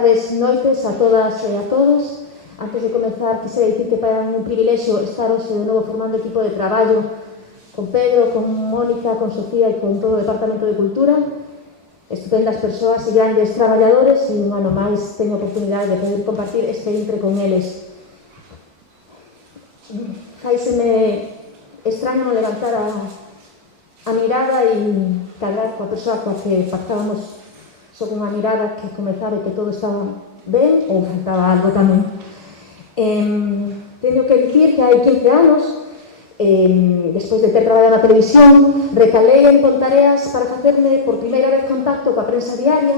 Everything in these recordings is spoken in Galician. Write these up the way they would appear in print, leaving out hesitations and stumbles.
tardes, noites a todas e a todos. Antes de comenzar, quixera dicir que para un privilexio estar hoxe de novo formando equipo de traballo con Pedro, con Mónica, con Sofía e con todo o Departamento de Cultura. Estupendas persoas e grandes traballadores e un ano máis teño a oportunidade de poder compartir este intre con eles. Faiseme extraño non levantar a mirada e cadrar coa persoa coa que pactábamos só con unha mirada que comezaba e que todo estaba ben ou faltaba algo tamén. Teño que dicir que hai 15 anos, despois de ter traballado na televisión, recalei en Pontareas para facerme por primeira vez contacto coa prensa diaria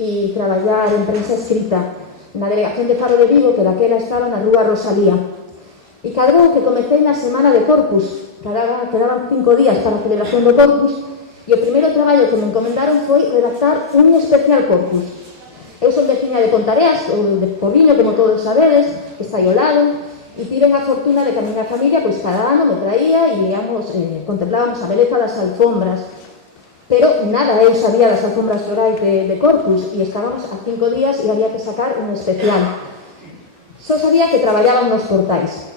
e traballar en prensa escrita na delegación de Faro de Vigo, que daquela estaba na Rúa Rosalía. E cadrou que comecei na semana de Corpus, quedaban 5 días para a celebración do Corpus, e o primeiro traballo que me encomendaron foi redactar un especial Corpus. Eu son veciña de Pontareas, de Porriño, como todos sabedes, que está aí ao lado, e tiven a fortuna de que a miña familia, pois cada ano me traía e íamos, contemplábamos a beleza das alfombras. Pero nada eu sabía das alfombras florais de Corpus, e estábamos a 5 días e había que sacar un especial. Só sabía que traballaban nos portais.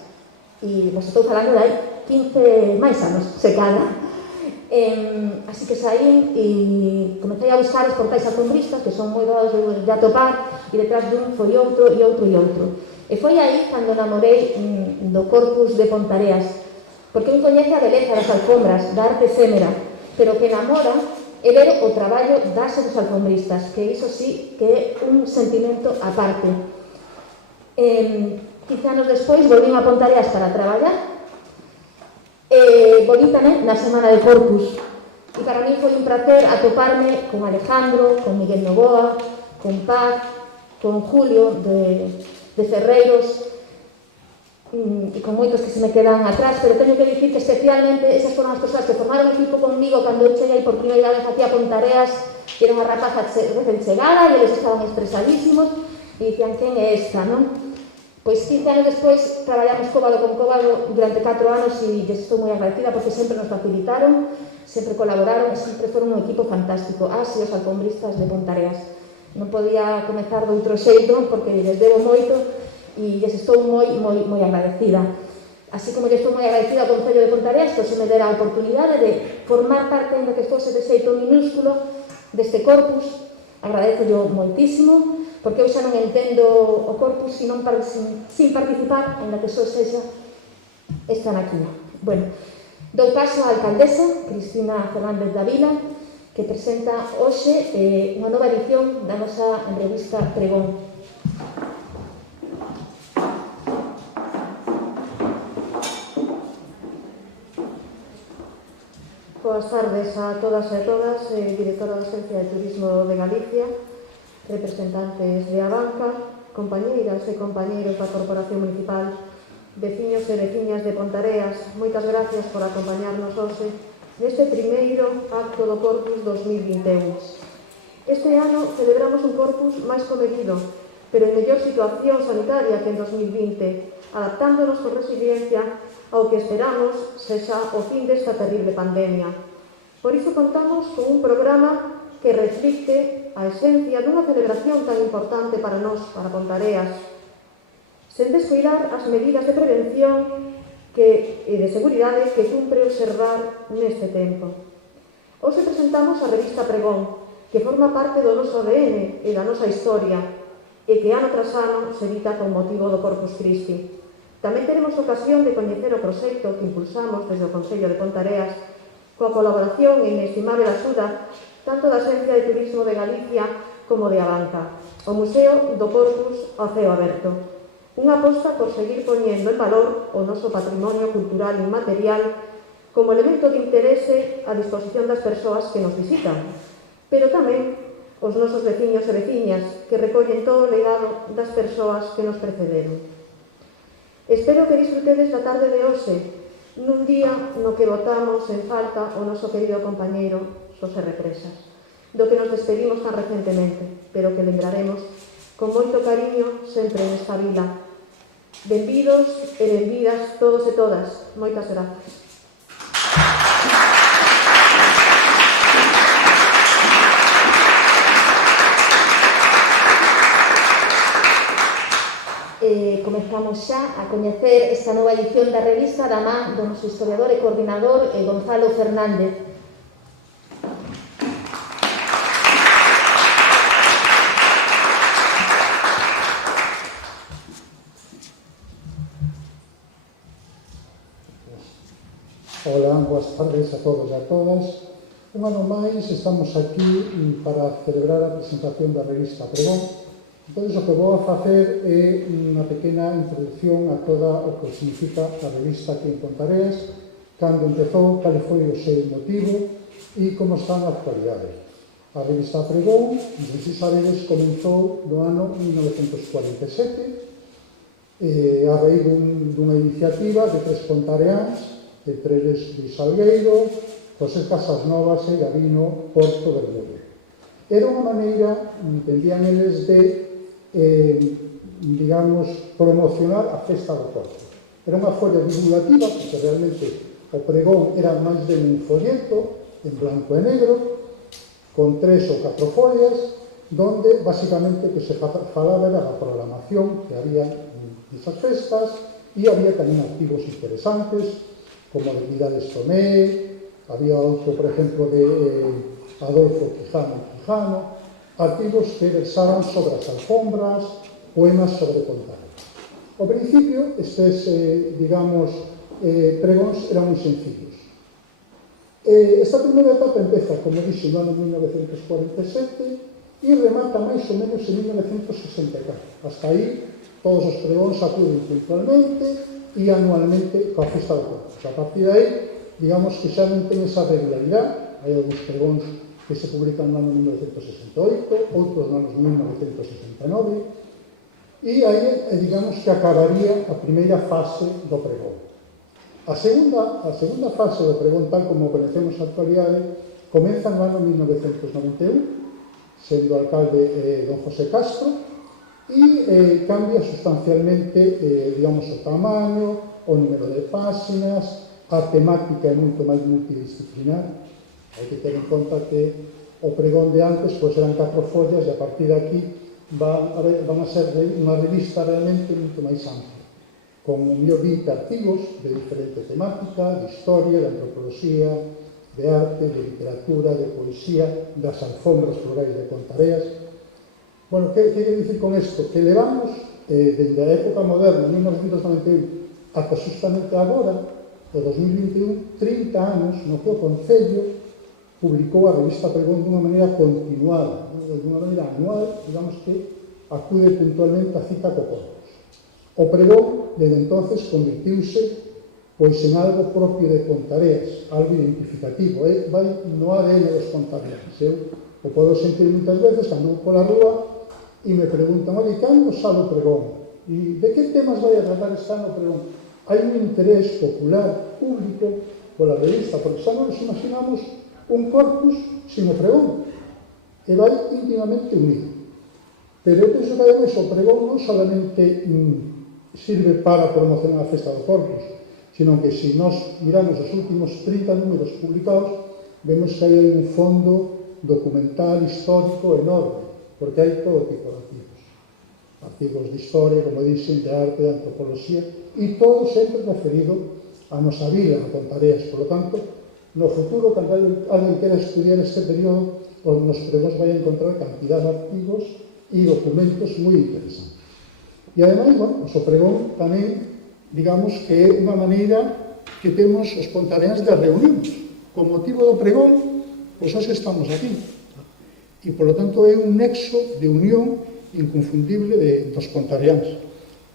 E vos estou falando de aí 15 máis anos, se cada. Así que saí e comecei a buscar os portais alfombristas, que son moi dados de atopar, e detrás dun foi outro e outro e outro. E foi aí cando namorei do Corpus de Pontareas, porque un coñece a beleza das alfombras, da arte efémera, pero que namora é ver o traballo das dos alfombristas, que iso sí que é un sentimento aparte. 15 anos despois volvín a Pontareas para traballar, volví tamén na semana de Corpus, e para mí foi un placer atoparme con Alejandro, con Miguel Novoa, con Paz, con Julio de Ferreiros e con moitos que se me quedan atrás, pero teño que dicir que especialmente esas foron as persoas que formaron equipo conmigo cando eu cheguei por primeira vez aquí a Pontareas, que era unha rapaza recén chegada e eles estaban expresadísimos e dicían: quen é esta, non? Pois 15 anos despois traballamos cóbado con cóbado durante 4 anos e estou moi agradecida porque sempre nos facilitaron, sempre colaboraron e sempre foron un equipo fantástico. E os alfombristas de Pontareas. Non podía comezar de outro xeito porque les debo moito e les estou moi agradecida. Así como les estou moi agradecida ao Concello de Pontareas, pois se me dera a oportunidade de formar parte, ainda que fose de xeito minúsculo, deste Corpus. Agradezo moitísimo, porque eu xa non entendo o Corpus sin participar en la que só sexa esta naquina. Bueno, dou paso á alcaldesa, Cristina Fernández da Vila, que presenta hoxe unha nova edición da nosa revista Pregón. Boas tardes a todas e a todas, directora da Agencia de Turismo de Galicia, representantes de Abanca, compañeiras e compañeiros da Corporación Municipal, veciños e veciñas de Pontareas, moitas gracias por acompañarnos hoxe neste primeiro acto do Corpus 2021. Este ano celebramos un Corpus máis comedido, pero en mellor situación sanitaria que en 2020, adaptándonos con resiliencia ao que esperamos sexa o fin desta terrible pandemia. Por iso contamos con un programa que reflicte a esencia dunha celebración tan importante para nós, para Pontareas, sen descuidar as medidas de prevención e de seguridade que cumpre observar neste tempo. Hoxe presentamos a revista Pregón, que forma parte do noso ADN e da nosa historia, e que ano tras ano se edita con motivo do Corpus Christi. Tamén teremos ocasión de coñecer o proxecto que impulsamos desde o Concello de Pontareas coa colaboración e inestimable axuda tanto da Agencia de Turismo de Galicia como de Abanca, o Museo do Corpus ao ceo aberto. Unha aposta por seguir poñendo en valor o noso patrimonio cultural inmaterial como elemento de interese a disposición das persoas que nos visitan, pero tamén os nosos veciños e veciñas que recollen todo o legado das persoas que nos precederon. Espero que disfrutedes da tarde de hoxe, nun día no que botamos en falta o noso querido compañeiro Xosé Represas, do que nos despedimos tan recentemente, pero que lembraremos con moito cariño sempre nesta vila. Benvidos e benvidas todos e todas. Moitas gracias. comezamos xa a coñecer esta nova edición da revista da man do noso historiador e coordinador Gonzalo Fernández. Hola, boas tardes a todos e a todas. Un ano máis estamos aquí para celebrar a presentación da revista Pregón. Entón, o que vou a facer é unha pequena introducción a toda o que significa a revista aquí en Pontareas, cando empezou, cal foi o seu motivo e como está na actualidade. A revista Pregón, non sei se sabedes, comenzou no ano 1947 a raíz dunha iniciativa de tres pontareáns, entre eles Luís Salgueiro, José Casasnovas e Gabino Porto Bermúdez. Era unha maneira, entendían eles, de, digamos, promocionar a festa do Porto. Era unha folla divulgativa, porque realmente o pregón era máis de un folleto, en blanco e negro, con 3 ou 4 follas, donde, basicamente, que se falaba era da programación que había nesas festas, e había tamén artigos interesantes, como de Vidales Tomé, había outro, por exemplo, de Adolfo Quijano, artigos que versaban sobre as alfombras, poemas sobre Pontareas. Ao principio, estes, digamos, pregóns eran moi sencillos. Esta primeira etapa empeza, como dixo, no ano 1947 e remata máis ou menos en 1964. Hasta aí, todos os pregóns acuden puntualmente e anualmente coa festa do Porto. A partir de aí, digamos que xa non ten esa regularidade. Hai alguns pregóns que se publican no ano 1968, outros no ano 1969, e aí, digamos que acabaría a primeira fase do pregón. A segunda fase do pregón, tal como conhecemos na actualidade, comeza no ano 1991, sendo alcalde don José Castro, e cambia sustancialmente, digamos, o tamaño, o número de páxinas, a temática é moito máis multidisciplinar. Hai que ter en conta que o pregón de antes eran 4 follas e a partir de aquí van a ser unha revista realmente moito máis ampla, con 20 artigos de diferente temática, de historia, de antropoloxía, de arte, de literatura, de poesía, das alfombras florais de Pontareas. Bueno, que quero dicir con isto? Que levamos, desde a época moderna, 1991, ata justamente agora, o 2021, 30 anos no que o Concello publicou a revista Pregón dunha maneira continuada, dunha maneira anual, digamos que acude puntualmente a cita co Corpus. O pregón, desde entonces, convertiuse pois en algo propio de Pontareas, algo identificativo, vai no ADN dos pontareas. Eu o podo sentir moitas veces cando vou pola rúa e me preguntan, oi, cando sale o pregón? E de que temas vai a tratar este ano o pregón? Hai un interés popular, público, pola revista, porque xa non nos imaginamos un corpus sin o pregón, e vai íntimamente unido. Pero eu penso que ademais o pregón non solamente sirve para promocionar a festa do corpus, sino que se nós miramos os últimos 30 números publicados, vemos que hai un fondo documental, histórico enorme, porque hai todo tipo de artigos. Artigos de historia, como dixen, de arte, de antropoloxía, e todo sempre referido a nosa vida, a Pontareas. Por lo tanto, no futuro, cando alguén quera estudiar este período, nos pregóns vai a encontrar cantidad de artigos e documentos moi interesantes. E ademais, bueno, o pregón tamén, digamos que é unha maneira que temos os pontareáns de reunirnos. Con motivo do pregón, pois hoxe estamos aquí. E, por lo tanto, é un nexo de unión inconfundible dos pontareáns.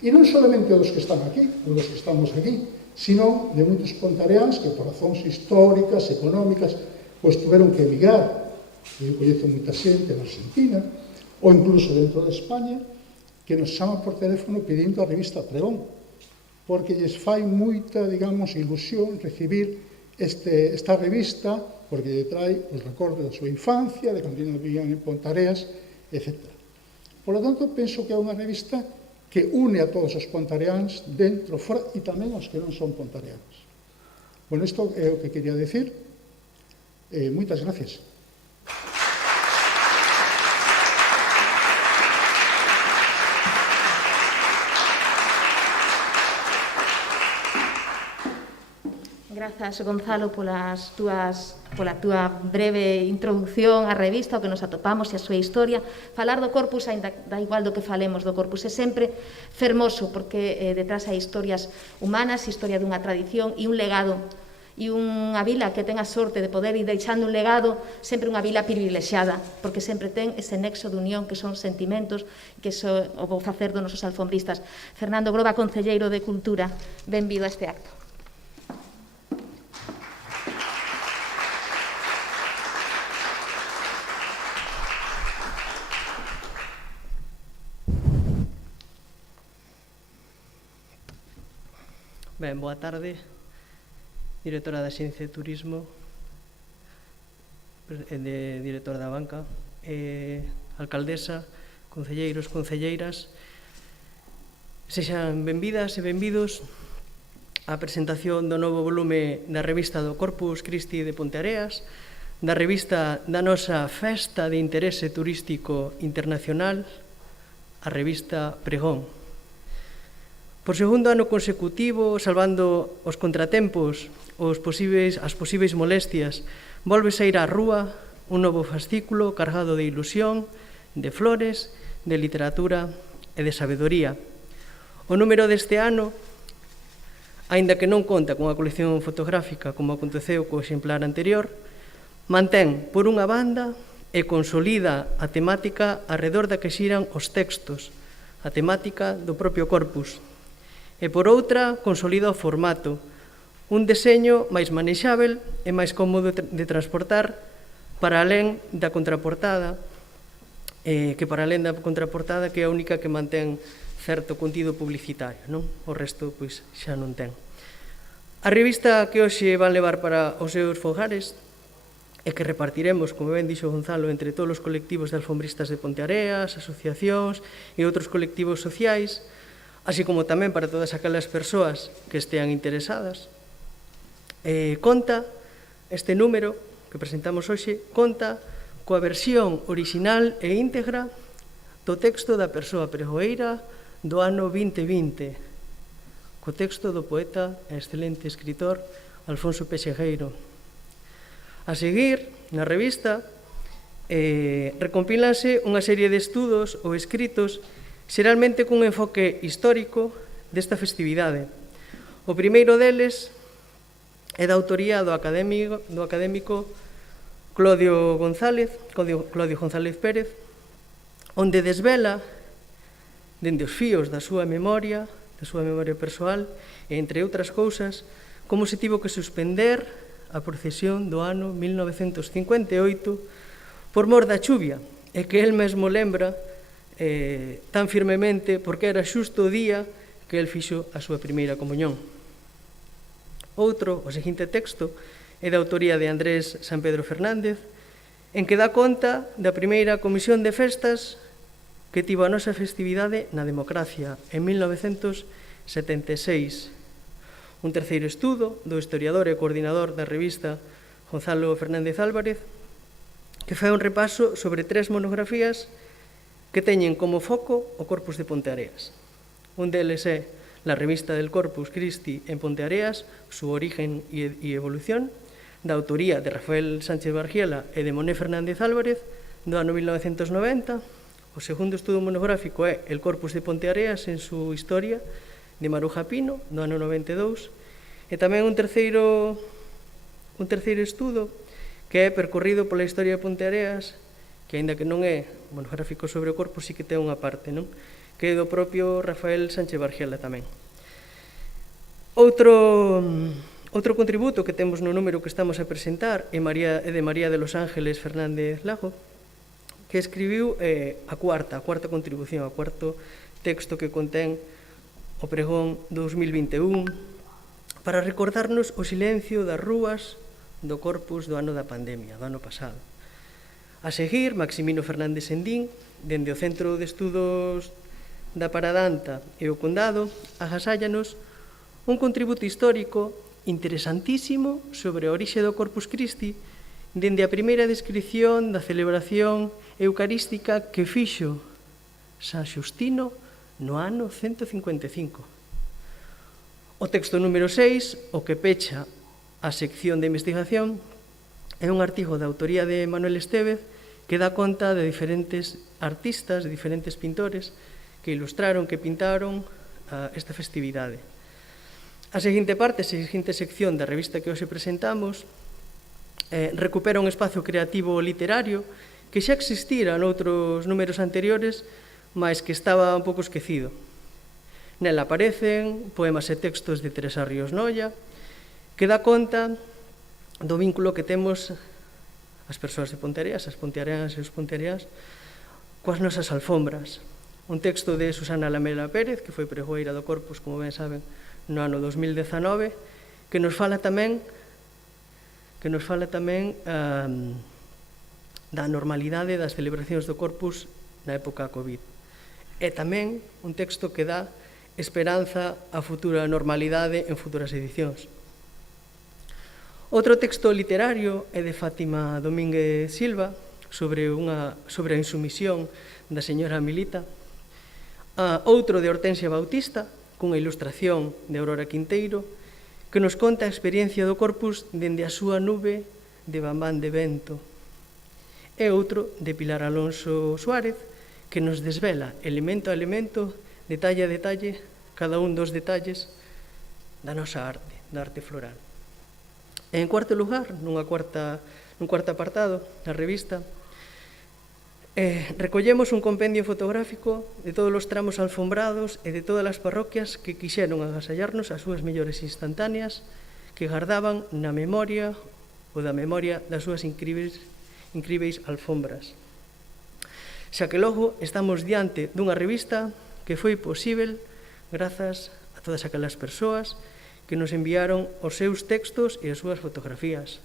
E non solamente dos que están aquí, ou dos que estamos aquí, sino de moitos pontareáns que, por razóns históricas, económicas, pois tuveron que emigrar. Eu coñezo moita xente na Argentina, ou incluso dentro de España, que nos chama por teléfono pedindo a revista Pregón, porque lles fai moita, digamos, ilusión recibir esta revista, porque lle trae os recordos da súa infancia, de cando vivían en Pontareas, etc. Por lo tanto, penso que é unha revista que une a todos os pontareáns dentro, fora, e tamén aos que non son pontareáns. Bueno, isto é o que quería decir. Moitas gracias. Grazas, Gonzalo, pola túa breve introducción á revista, o que nos atopamos e a súa historia. Falar do Corpus, ainda da igual do que falemos do Corpus, é sempre fermoso, porque detrás hai historias humanas, historia dunha tradición e un legado, e unha vila que ten a sorte de poder ir deixando un legado, sempre unha vila privilexiada, porque sempre ten ese nexo de unión que son sentimentos, que o vou facer dos nosos alfombristas. Fernando Groba, concelleiro de Cultura, benvido a este acto. Ben, boa tarde, directora da Xencia de Turismo, directora da banca, alcaldesa, concelleiros, concelleiras. Sexan benvidas e benvidos á presentación do novo volume da revista do Corpus Christi de Ponteareas, da revista da nosa festa de interese turístico internacional, a revista Pregón. Por segundo ano consecutivo, salvando os contratempos, as posíveis molestias, volves a ir á rúa un novo fascículo cargado de ilusión, de flores, de literatura e de sabedoría. O número deste ano, aínda que non conta con a colección fotográfica como aconteceu co exemplar anterior, mantén, por unha banda, e consolida a temática arredor da que xiran os textos, a temática do propio corpus. E por outra, consolida o formato, un deseño máis manexável e máis cómodo de transportar para alén da contraportada, que é a única que mantén certo contido publicitario, non? O resto, pois, xa non ten. A revista que hoxe van levar para os seus fogares e que repartiremos, como ben dixo Gonzalo, entre todos os colectivos de alfombristas de Ponteareas, asociacións e outros colectivos sociais, así como tamén para todas aquelas persoas que estean interesadas. Este número que presentamos hoxe, conta coa versión orixinal e íntegra do texto da persoa pregoeira do ano 2020, co texto do poeta e excelente escritor Alfonso Pexegueiro. A seguir, na revista, recompílanse unha serie de estudos ou escritos xeralmente cun enfoque histórico desta festividade. O primeiro deles é da autoría do académico Claudio González Pérez, onde desvela, dende os fíos da súa memoria persoal, e entre outras cousas, como se tivo que suspender a procesión do ano 1958 por mor da chuvia, e que el mesmo lembra tan firmemente porque era xusto o día que el fixo a súa primeira comuñón. O seguinte texto, é da autoría de Andrés San Pedro Fernández, en que dá conta da primeira comisión de festas que tivo a nosa festividade na democracia en 1976. Un terceiro estudo do historiador e coordinador da revista Gonzalo Fernández Álvarez, que fai un repaso sobre 3 monografías que teñen como foco o Corpus de Ponteareas. Un deles é la revista del Corpus Christi en Ponteareas, su origen y evolución, da autoría de Rafael Sánchez Bargiela e de Moné Fernández Álvarez, do ano 1990. O segundo estudo monográfico é El Corpus de Ponteareas en su historia, de Maruja Pino, do ano 92. E tamén un terceiro estudo que é percorrido pola historia de Ponteareas, que aínda que non é monográfico sobre o corpo, sí que ten unha parte, non? Que é do propio Rafael Sánchez Bargiela tamén. Outro contributo que temos no número que estamos a presentar é de María de los Ángeles Fernández Lago, que escribiu a cuarta contribución, o cuarto texto que contén o pregón 2021, para recordarnos o silencio das rúas do Corpus do ano da pandemia, do ano pasado. A seguir, Maximino Fernández Sendín, dende o Centro de Estudos da Paradanta e o Condado, agasállanos un contributo histórico interesantísimo sobre a orixe do Corpus Christi, dende a primeira descripción da celebración eucarística que fixo San Xustino no ano 155. O texto número 6, o que pecha a sección de investigación é un artigo de autoría de Manuel Estévez que dá conta de diferentes artistas, de diferentes pintores que ilustraron, que pintaron esta festividade. A seguinte parte, a seguinte sección da revista que hoxe presentamos, recupera un espazo creativo literario que xa existira noutros números anteriores, mas que estaba un pouco esquecido. Nela aparecen poemas e textos de Teresa Ríos Noia, que dá conta do vínculo que temos as persoas de Ponteareas, as ponteareanas e os ponteareas, coas nosas alfombras. Un texto de Susana Lamela Pérez, que foi pregoeira do Corpus, como ben saben, no ano 2019, que nos fala tamén da normalidade das celebracións do Corpus na época COVID. É tamén un texto que dá esperanza a futura normalidade en futuras edicións. Outro texto literario é de Fátima Domínguez Silva sobre a insumisión da señora Milita. Outro de Hortensia Bautista, cunha ilustración de Aurora Quinteiro, que nos conta a experiencia do Corpus dende a súa nube de bambán de vento. E outro de Pilar Alonso Suárez, que nos desvela elemento a elemento, detalle a detalle, cada un dos detalles da nosa arte, da arte floral. E en cuarto lugar, nun cuarto apartado da revista, recollemos un compendio fotográfico de todos os tramos alfombrados e de todas as parroquias que quixeron agasallarnos as súas mellores instantáneas que gardaban na memoria ou da memoria das súas incríveis alfombras. Xa que logo estamos diante dunha revista que foi posível grazas a todas aquelas persoas que nos enviaron os seus textos e as súas fotografías.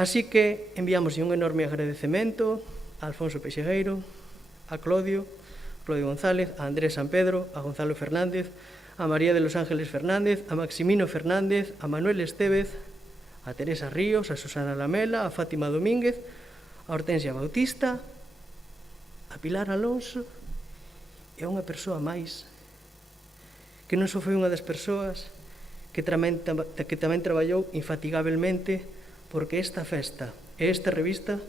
Así que enviamos un enorme agradecemento a Alfonso Peixegueiro, a Claudio González, a Andrés San Pedro, a Gonzalo Fernández, a María de los Ángeles Fernández, a Maximino Fernández, a Manuel Estévez, a Teresa Ríos, a Susana Lamela, a Fátima Domínguez, a Hortensia Bautista, a Pilar Alonso e a unha persoa máis que non só foi unha das persoas que tamén traballou infatigablemente porque esta festa e esta revista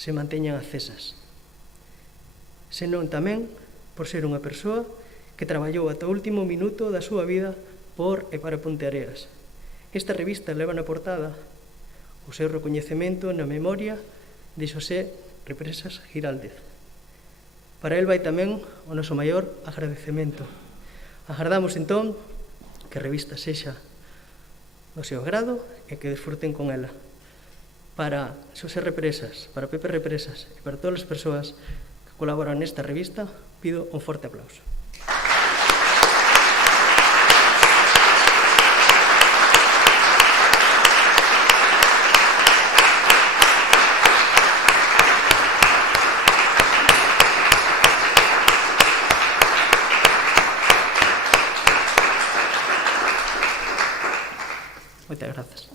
se manteñan accesas, senón tamén por ser unha persoa que traballou ata o último minuto da súa vida por e para Ponteareas. Esta revista leva na portada o seu recoñecemento na memoria de Xosé Represas Giraldez. Para el vai tamén o noso maior agradecemento. Agardamos entón que a revista sexa do seu agrado e que desfruten con ela. Para Xosé Represas, para Pepe Represas e para todas as persoas que colaboran nesta revista, pido un forte aplauso. Moitas grazas.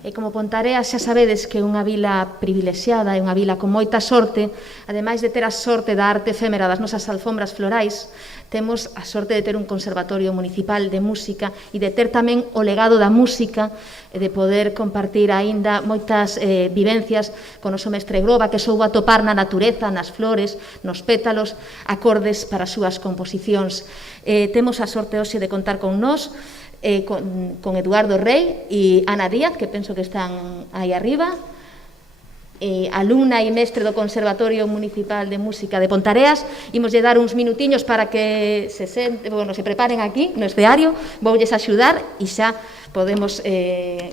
E como Ponteareas xa sabedes que é unha vila privilexiada, é unha vila con moita sorte, ademais de ter a sorte da arte efémera das nosas alfombras florais, temos a sorte de ter un conservatorio municipal de música e de ter tamén o legado da música e de poder compartir aínda moitas vivencias con o noso mestre Groba, que soubo atopar na natureza, nas flores, nos pétalos, acordes para as súas composicións. Temos a sorte hoxe de contar con nós, con Eduardo Rey e Ana Díaz, que penso que están aí arriba, alumna e mestre do Conservatorio Municipal de Música de Ponteareas. Imoslle dar uns minutiños para que se preparen aquí no escenario, voulles axudar e xa podemos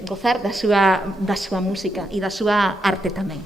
gozar da súa música e da súa arte tamén.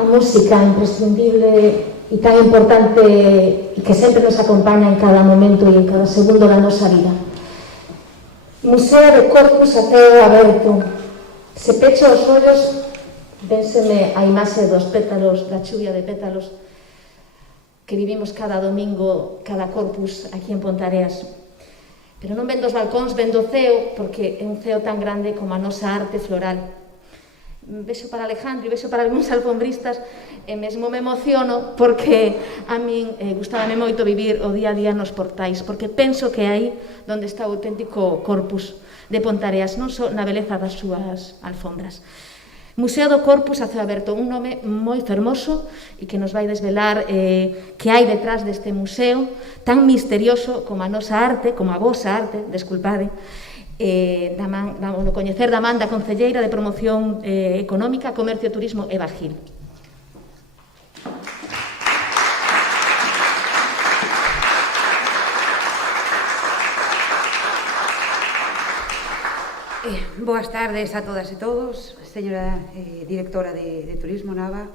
a música imprescindible e tan importante e que sempre nos acompaña en cada momento e en cada segundo da nosa vida. Museo de Corpus a ceo aberto. Se pecho os ollos, vénseme a imaxe dos pétalos, da chuvia de pétalos que vivimos cada domingo, cada Corpus aquí en Ponteareas. Pero non ven dos balcóns, ven do ceo, porque é un ceo tan grande como a nosa arte floral. Vexo para Alejandro e vexo para algúns alfombristas e mesmo me emociono porque a min gustábame moito vivir o día a día nos portais, porque penso que é aí onde está o auténtico Corpus de Ponteareas, non só na beleza das súas alfombras. Museo do Corpus a ceo aberto, un nome moi fermoso e que nos vai desvelar que hai detrás deste museo tan misterioso como a nosa arte, como a vosa arte, desculpade, no coñecer da man da Concelleira de Promoción Económica, Comercio, Turismo e Bagil. Boas tardes a todas e todos, señora directora de Turismo Nava,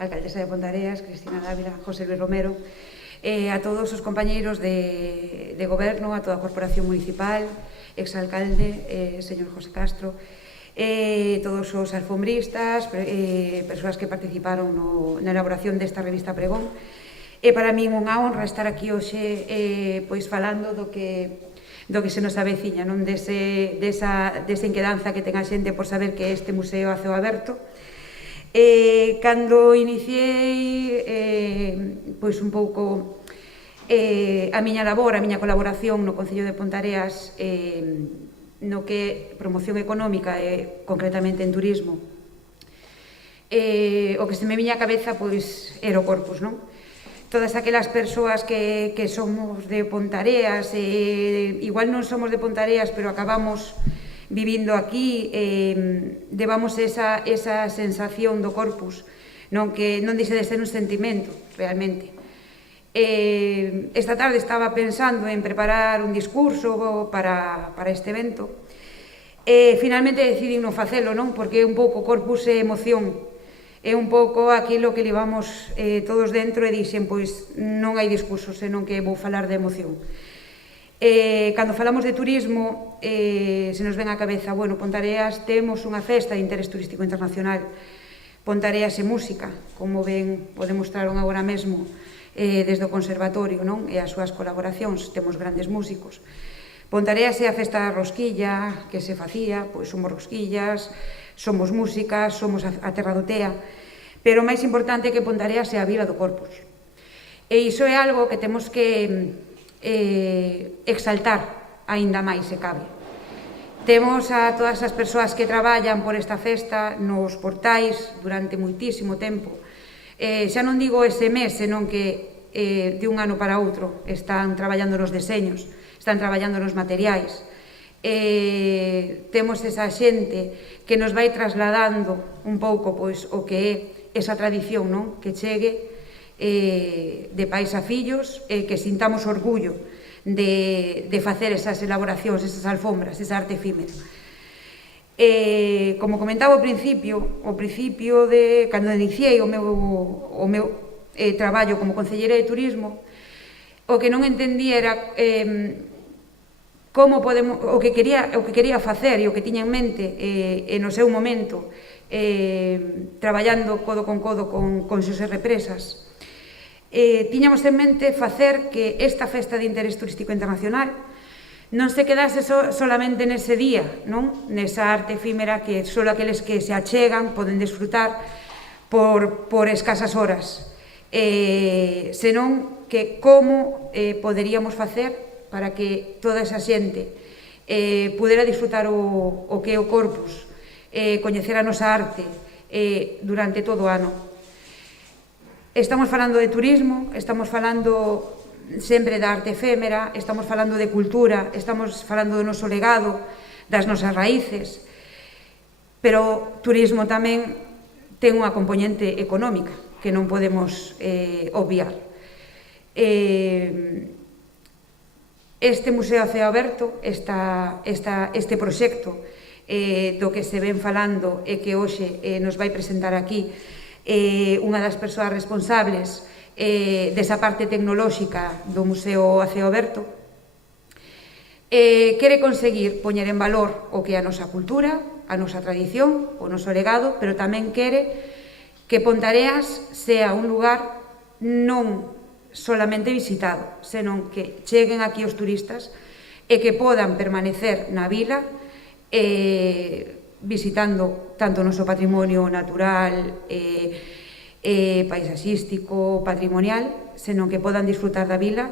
alcaldesa de Ponteareas, Cristina Dávila, José Luis Romero, a todos os compañeiros de goberno, a toda a corporación municipal, exalcalde, señor José Castro, todos os alfombristas, persoas que participaron na elaboración desta revista Pregón. Para min unha honra estar aquí hoxe falando do que se nos aveciña, non desa inquedanza que ten a xente por saber que este museo a ceo aberto. Cando iniciei un pouco a miña labor, a miña colaboración no Concello de Ponteareas no que promoción económica e concretamente en turismo, o que se me viña a cabeza era o Corpus, non? Todas aquelas persoas que somos de Ponteareas, igual non somos de Ponteareas, pero acabamos vivindo aquí, levamos esa sensación do Corpus, non que non dixe de ser un sentimento, realmente. Esta tarde estaba pensando en preparar un discurso para este evento, finalmente decidí non facelo, non? Porque un pouco Corpus é emoción, é un pouco aquilo que levamos todos dentro e dixen, pois non hai discurso, senón que vou falar de emoción. Cando falamos de turismo, se nos ven á cabeza, Ponteareas temos unha festa de interés turístico internacional, Ponteareas e música, como ben podemos traer agora mesmo desde o Conservatorio, non? E as súas colaboracións, temos grandes músicos. Ponteareas é a festa da rosquilla que se facía, pois somos rosquillas, somos música, somos a terra do Tea, pero o máis importante é que Ponteareas é a vila do Corpus. E iso é algo que temos que exaltar aínda máis se cabe. Temos a todas as persoas que traballan por esta festa nos portais durante moitísimo tempo. Xa non digo ese mes, senón que de un ano para outro están traballando nos deseños, están traballando nos materiais. Temos esa xente que nos vai trasladando un pouco o que é esa tradición, non? Que chegue de pais a fillos, que sintamos orgullo de facer esas elaboracións, esas alfombras, esa arte efímera. Como comentaba ao principio de cando iniciei o meu traballo como concelleira de turismo, o que non entendía era o que quería facer e o que tiña en mente no seu momento, traballando codo con codo con Xosé Represas, tiñamos en mente facer que esta festa de interés turístico internacional non se quedase solamente nese día, non? Nesa arte efímera que só aqueles que se achegan poden desfrutar por escasas horas, senón que como poderíamos facer para que toda esa xente pudera disfrutar o que é o Corpus, coñecer a nosa arte durante todo o ano. Estamos falando de turismo, estamos falando sempre da arte efémera, estamos falando de cultura, estamos falando do noso legado, das nosas raíces, pero turismo tamén ten unha componente económica que non podemos obviar. Este Museo a ceo aberto, este proxecto do que se ven falando e que hoxe nos vai presentar aquí unha das persoas responsables desa parte tecnolóxica do Museo Aceo Aberto, quere conseguir poñer en valor o que é a nosa cultura, a nosa tradición, o noso legado, pero tamén quere que Ponteareas sea un lugar non solamente visitado, senón que cheguen aquí os turistas e que podan permanecer na vila visitando tanto o noso patrimonio natural, paisaxístico, patrimonial, senón que podan disfrutar da vila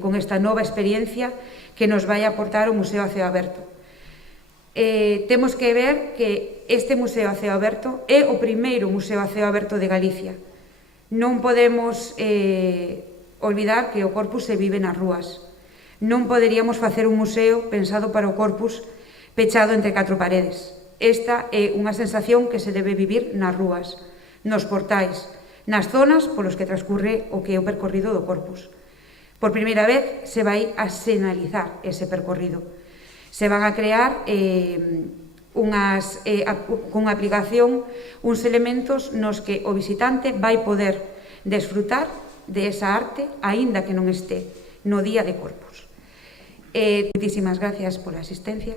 con esta nova experiencia que nos vai aportar o Museo Aceo Aberto. Temos que ver que este Museo Aceo Aberto é o primeiro Museo Aceo Aberto de Galicia. Non podemos olvidar que o Corpus se vive nas rúas. Non poderíamos facer un museo pensado para o Corpus pechado entre 4 paredes. Esta é unha sensación que se debe vivir nas rúas, nos portais, nas zonas polos que transcurre o que é o percorrido do Corpus. Por primeira vez se vai a sinalizar ese percorrido. Se van a crear con aplicación uns elementos nos que o visitante vai poder desfrutar de esa arte, aínda que non este no día de Corpus. Moitísimas gracias pola asistencia.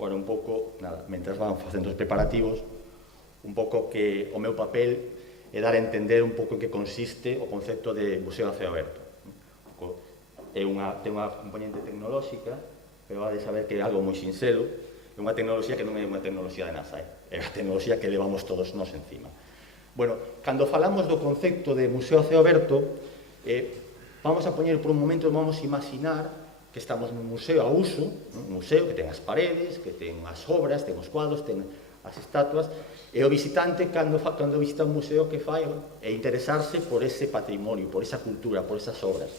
Bueno, un pouco, nada, mentras van facendo os preparativos, un pouco que o meu papel é dar a entender un pouco en que consiste o concepto de Museo Aceo Aberto. Ten unha componente tecnolóxica, pero vai de saber que é algo moi sinxelo, é unha tecnoloxía que non é unha tecnoloxía de NASA, é a tecnoloxía que levamos todos nós encima. Bueno, cando falamos do concepto de Museo Aceo Aberto, vamos a poñer por un momento, vamos a imaginar que estamos nun museo a uso, un museo que ten as paredes, que ten as obras, ten os cuadros, ten as estatuas, e o visitante, cando visita un museo, que fai é interesarse por ese patrimonio, por esa cultura, por esas obras.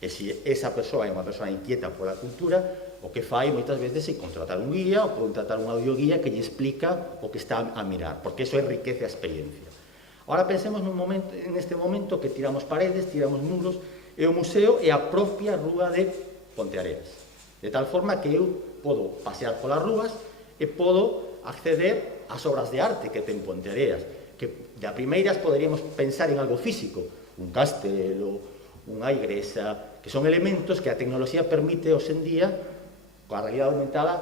E se esa persoa é unha persoa inquieta pola cultura, o que fai moitas veces é contratar un guía ou contratar un audioguía que lle explica o que está a mirar, porque eso enriquece a experiencia. Ahora pensemos neste momento que tiramos paredes, tiramos muros, e o museo é a propia rúa de Ponteareas. De tal forma que eu podo pasear polas rúas e podo acceder ás obras de arte que ten Ponteareas, que de a primeiras poderíamos pensar en algo físico, un castelo, unha igrexa, que son elementos que a tecnoloxía permite hoxe en día, coa realidade aumentada,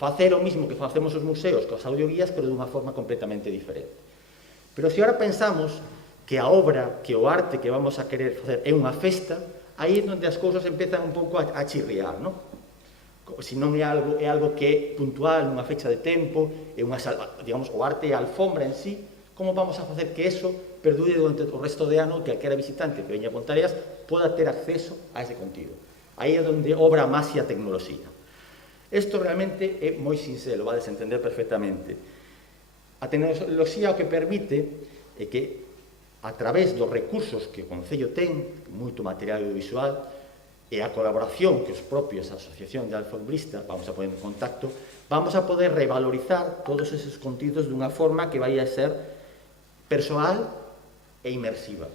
facer o mismo que facemos os museos cos audioguías, pero dunha forma completamente diferente. Pero se agora pensamos que a obra, que o arte que vamos a querer facer é unha festa, aí é onde as cousas empezan un pouco a chirriar, non? Se non é algo que é puntual, nunha fecha de tempo, é unha, digamos, o arte é a alfombra en sí, como vamos a facer que eso perdure durante o resto de ano, que calquera visitante que veña a Ponteareas poda ter acceso a ese contido. Aí é onde obra a máxia a tecnoloxía. Isto realmente é moi sinxelo, vades entender perfectamente. A tecnoloxía o que permite é que a través dos recursos que o Concello ten, moito material audiovisual, e a colaboración que os propios asociacións de alfombristas vamos a poner en contacto, vamos a poder revalorizar todos esos contidos dunha forma que vai a ser persoal e inmersiva.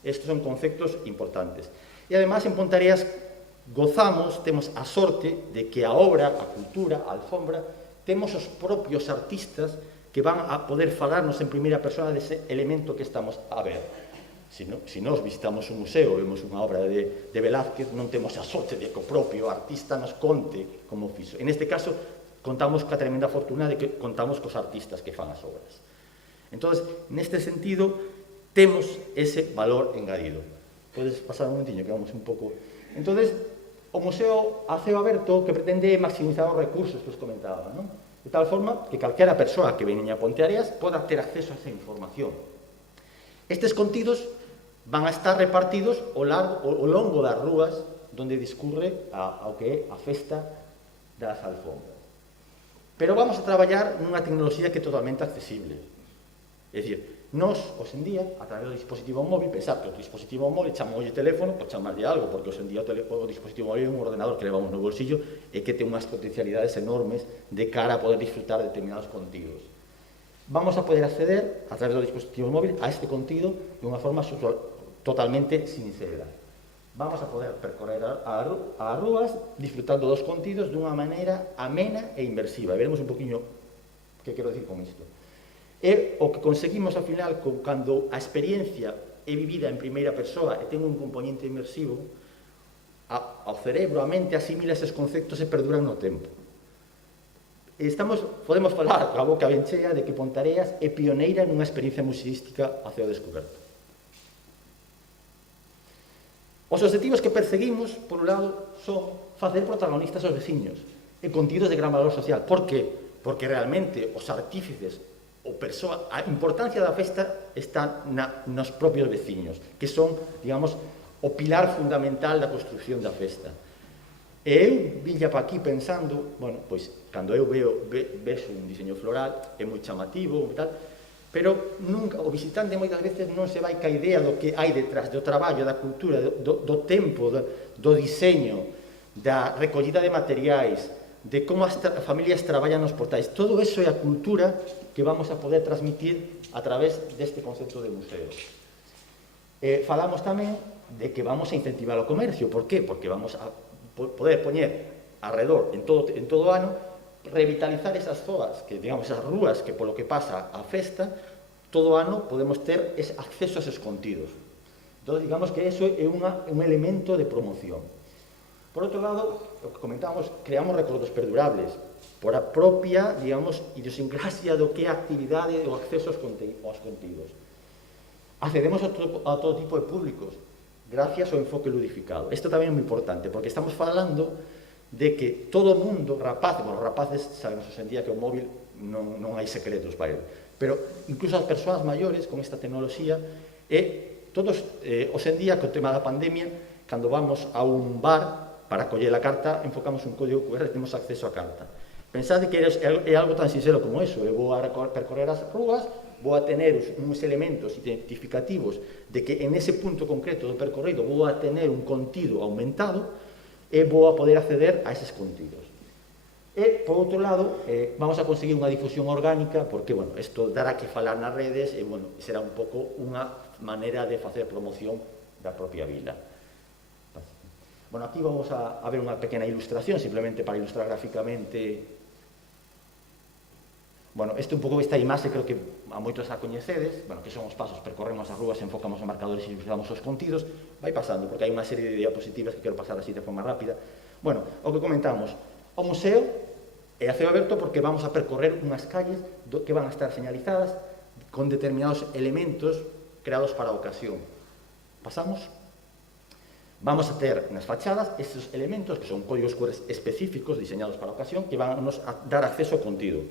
Estes son conceptos importantes. E ademais en Ponteareas gozamos, temos a sorte de que a obra, a cultura, a alfombra, temos os propios artistas que van a poder falarnos en primeira persona dese elemento que estamos a ver. Se nós visitamos un museo, vemos unha obra de Velázquez, non temos a sorte de que o propio artista nos conte como fixo. En este caso, contamos coa tremenda fortuna de que contamos cos artistas que fan as obras. Entón, neste sentido, temos ese valor engadido. Podes pasar un momentiño, que vamos un pouco... Entón, o Museo Aceo Aberto que pretende maximizar os recursos que os comentaba, non? De tal forma que calquera persoa que veña a Ponteareas poda ter acceso a esa información. Estes contidos van a estar repartidos ao longo das rúas onde discurre ao que é a festa das alfombras. Pero vamos a traballar nunha tecnoloxía que é totalmente accesible. É dicir, nós, hoxe en día, a través do dispositivo móvil, pensar que o dispositivo móvil chamolle teléfono, por chamarlle algo, porque hoxe en día o dispositivo móvil é un ordenador que levamos no bolsillo e que ten unhas potencialidades enormes de cara a poder disfrutar de determinados contidos. vamos a poder acceder, a través do dispositivo móvil, a este contido de unha forma totalmente sincera. Vamos a poder percorrer as rúas disfrutando dos contidos dunha maneira amena e inmersiva. Veremos un poquinho que quero dicir con isto. É o que conseguimos, ao final, cando a experiencia é vivida en primeira persoa e ten un componente inmersivo, ao cerebro, a mente, asimila eses conceptos e perduran no tempo. Podemos falar a boca ben chea de que Ponteareas é pioneira nunha experiencia museística a ceo descoberto. Os objetivos que perseguimos, por un lado, son facer protagonistas aos veciños e contidos de gran valor social. Por qué? Porque realmente os artífices, a importancia da festa está nos propios veciños, que son, digamos, o pilar fundamental da construcción da festa. E eu villa pa aquí pensando, bueno, pois, cando eu vexo un diseño floral, é moi chamativo, tal, pero nunca, o visitante moitas veces non se vai ca idea do que hai detrás do traballo, da cultura, do tempo, do diseño, da recollida de materiais, de como as familias traballan nos portais. Todo eso é a cultura que vamos a poder transmitir a través deste concepto de museo. Falamos tamén de que vamos a incentivar o comercio. Por qué? Porque vamos a poder poñer alrededor en todo o ano, revitalizar esas zonas, que digamos esas rúas que polo que pasa a festa, todo o ano podemos ter acceso a esos contidos. Entón, digamos que eso é un elemento de promoción. Por outro lado, o que comentábamos, creamos recordos perdurables por a propia, digamos, idiosincrasia do que é a actividade ou acceso aos contidos. Accedemos a todo tipo de públicos, gracias ao enfoque ludificado. Isto tamén é moi importante, porque estamos falando de que todo o mundo, rapaces, sabemos hoxe en día que o móvil non hai secretos para ele, pero incluso as persoas maiores con esta tecnoloxía, todos, hoxe en día, co tema da pandemia, cando vamos a un bar para coller a carta, enfocamos un código QR e temos acceso á carta. Pensade que é algo tan sincero como eso. Eu vou a percorrer as rúas, vou a tener uns elementos identificativos de que en ese punto concreto do percorrido vou a tener un contido aumentado e vou a poder acceder a eses contidos. E, por outro lado, vamos a conseguir unha difusión orgánica, porque, bueno, isto dará que falar nas redes e, bueno, será un pouco unha maneira de facer promoción da propia vila. Bueno, aquí vamos a ver unha pequena ilustración, simplemente para ilustrar gráficamente. Bueno, un pouco esta imaxe creo que a moitos a coñecedes, bueno, que son os pasos, percorremos as rúas, enfocamos os marcadores e ilustramos os contidos, vai pasando, porque hai unha serie de diapositivas que quero pasar así de forma rápida. Bueno, o que comentamos, o museo é a ceo aberto porque vamos a percorrer unhas calles que van a estar señalizadas con determinados elementos creados para a ocasión. Pasamos. Vamos a ter nas fachadas estes elementos que son códigos QR específicos diseñados para a ocasión que van a nos dar acceso ao contido.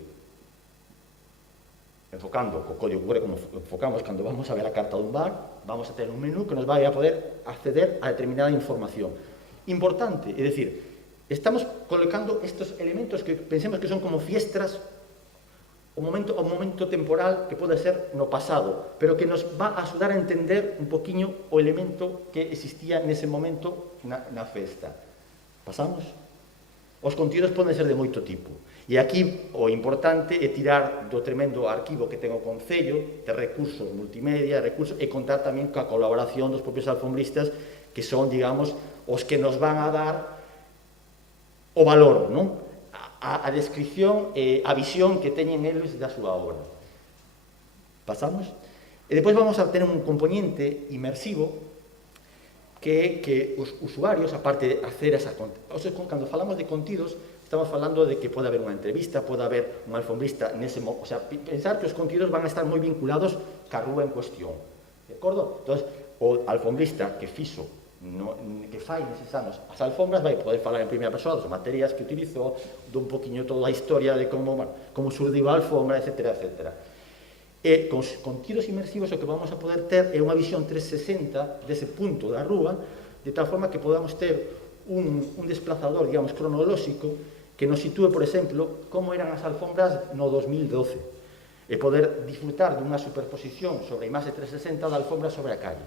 Enfocando co código QR, como enfocamos cando vamos a ver a carta dun bar, vamos a ter un menú que nos vai a poder acceder a determinada información. Importante, é dicir, estamos colocando estes elementos que pensemos que son como fiestras, o momento temporal que pode ser no pasado, pero que nos va a axudar a entender un poquinho o elemento que existía nese momento na festa. Pasamos? Os contidos poden ser de moito tipo. E aquí o importante é tirar do tremendo arquivo que ten o Concello, de recursos multimedia, e contar tamén coa colaboración dos propios alfombristas, que son, digamos, os que nos van a dar o valor, non? A descripción e a visión que teñen eles da súa obra. Pasamos? E depois vamos a ter un componente inmersivo que os usuarios, aparte de acceder a esa contidos, cando falamos de contidos, estamos falando de que pode haber unha entrevista, pode haber un alfombrista nese momento, o sea, pensar que os contidos van a estar moi vinculados ca rúa en cuestión, de acordo? Entón, o alfombrista que fai neses anos as alfombras vai poder falar en primeira persoa das materias que utilizou, dun poquinho toda a historia de como surdiu a alfombra, etc. E con contidos inmersivos o que vamos a poder ter é unha visión 360 dese punto da rúa, de tal forma que podamos ter un desplazador, digamos, cronolóxico que nos sitúe, por exemplo, como eran as alfombras no 2012 e poder disfrutar dunha superposición sobre a imaxe 360 da alfombra sobre a calle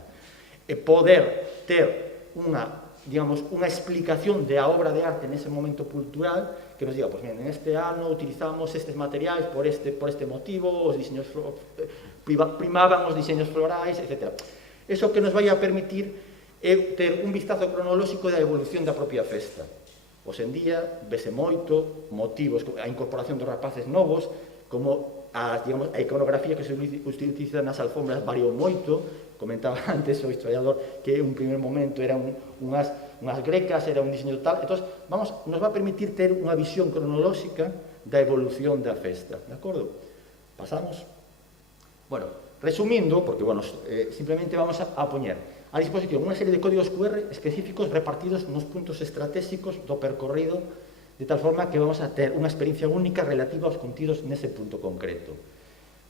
e poder ter unha digamos, unha explicación da obra de arte nese momento cultural, que nos diga, pues, en este ano utilizamos estes materiais por este motivo, os diseños primaban os diseños florais, etc. Eso que nos vai a permitir é ter un vistazo cronolóxico da evolución da propia festa. Hoxe en día vese moito motivos, a incorporación dos rapaces novos, como a iconografía que se utiliza nas alfombras variou moito. Comentaba antes o historiador que un primer momento eran unhas grecas, era un diseño tal. Entón, nos va a permitir ter unha visión cronolóxica da evolución da festa, de acordo? Pasamos. Bueno, resumindo, porque, bueno, simplemente vamos a poñer a disposición unha serie de códigos QR específicos repartidos nos puntos estratégicos do percorrido, de tal forma que vamos a ter unha experiencia única relativa aos contidos nese punto concreto.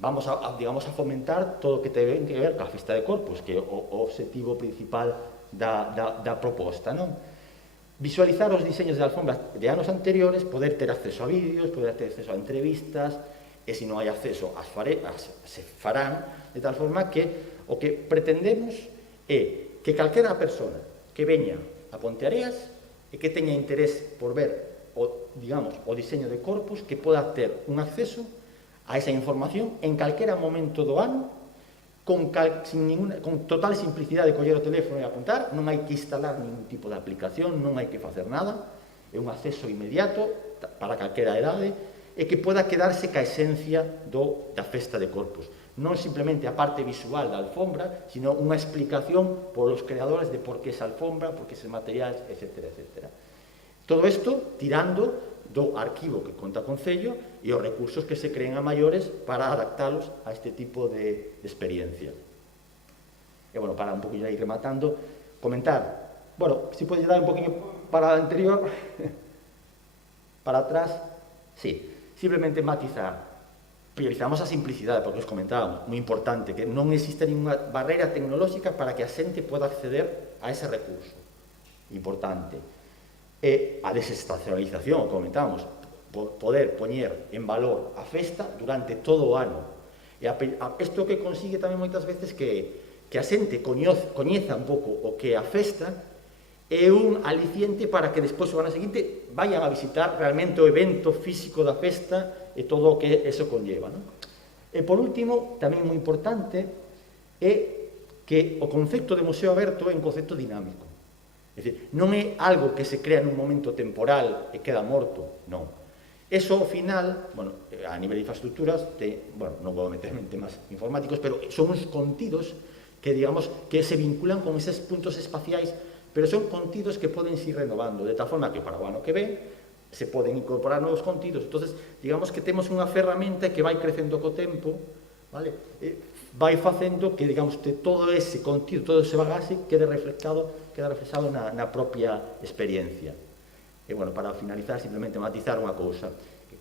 Vamos a fomentar todo o que ten que ver coa festa de Corpus, que é o objetivo principal da proposta, non? Visualizar os diseños de alfombras de anos anteriores, poder ter acceso a vídeos, poder ter acceso a entrevistas, e se non hai acceso se farán, de tal forma que o que pretendemos é que calquera persona que veña a Ponteareas e que teña interés por ver o diseño de Corpus, que poda ter un acceso a esa información en calquera momento do ano, con total simplicidade de coller o teléfono e apuntar, non hai que instalar ningún tipo de aplicación, non hai que facer nada, é un acceso inmediato para calquera idade, e que poda quedarse ca esencia da festa de Corpus. Non simplemente a parte visual da alfombra, sino unha explicación polos creadores de por que esa alfombra, por que eses materiais, etc. etc. Todo isto tirando do arquivo que conta o Concello e os recursos que se creen a maiores para adaptalos a este tipo de experiencia. E, bueno, para un poquinho ir rematando, comentar, bueno, si podes dar un poquinho para a anterior, para atrás, sí, simplemente matizar, priorizamos a simplicidade, porque os comentábamos, moi importante, que non existe ninguna barreira tecnolóxica para que a xente poda acceder a ese recurso, importante. E a desestacionalización, comentábamos, poder poñer en valor a festa durante todo o ano. E isto que consigue tamén moitas veces que a xente coñeza un pouco o que é a festa, é un aliciente para que despois o ano seguinte vayan a visitar realmente o evento físico da festa e todo o que eso conlleva, non? E por último, tamén moi importante, é que o concepto de museo aberto é un concepto dinámico. É dicir, non é algo que se crea nun momento temporal e queda morto, non. Eso, ao final, bueno, a nivel de infraestructuras, non vou meterme en temas informáticos, pero son uns contidos que, digamos, que se vinculan con eses puntos espaciais, pero son contidos que poden ir renovando, de tal forma que para o ano que ven se poden incorporar novos contidos. Entonces, digamos que temos unha ferramenta que vai crecendo co tempo, vale? Vai facendo que, digamos, todo ese contido, todo ese bagaxe quede reflexado na propia experiencia. E, bueno, para finalizar, simplemente matizar unha cousa que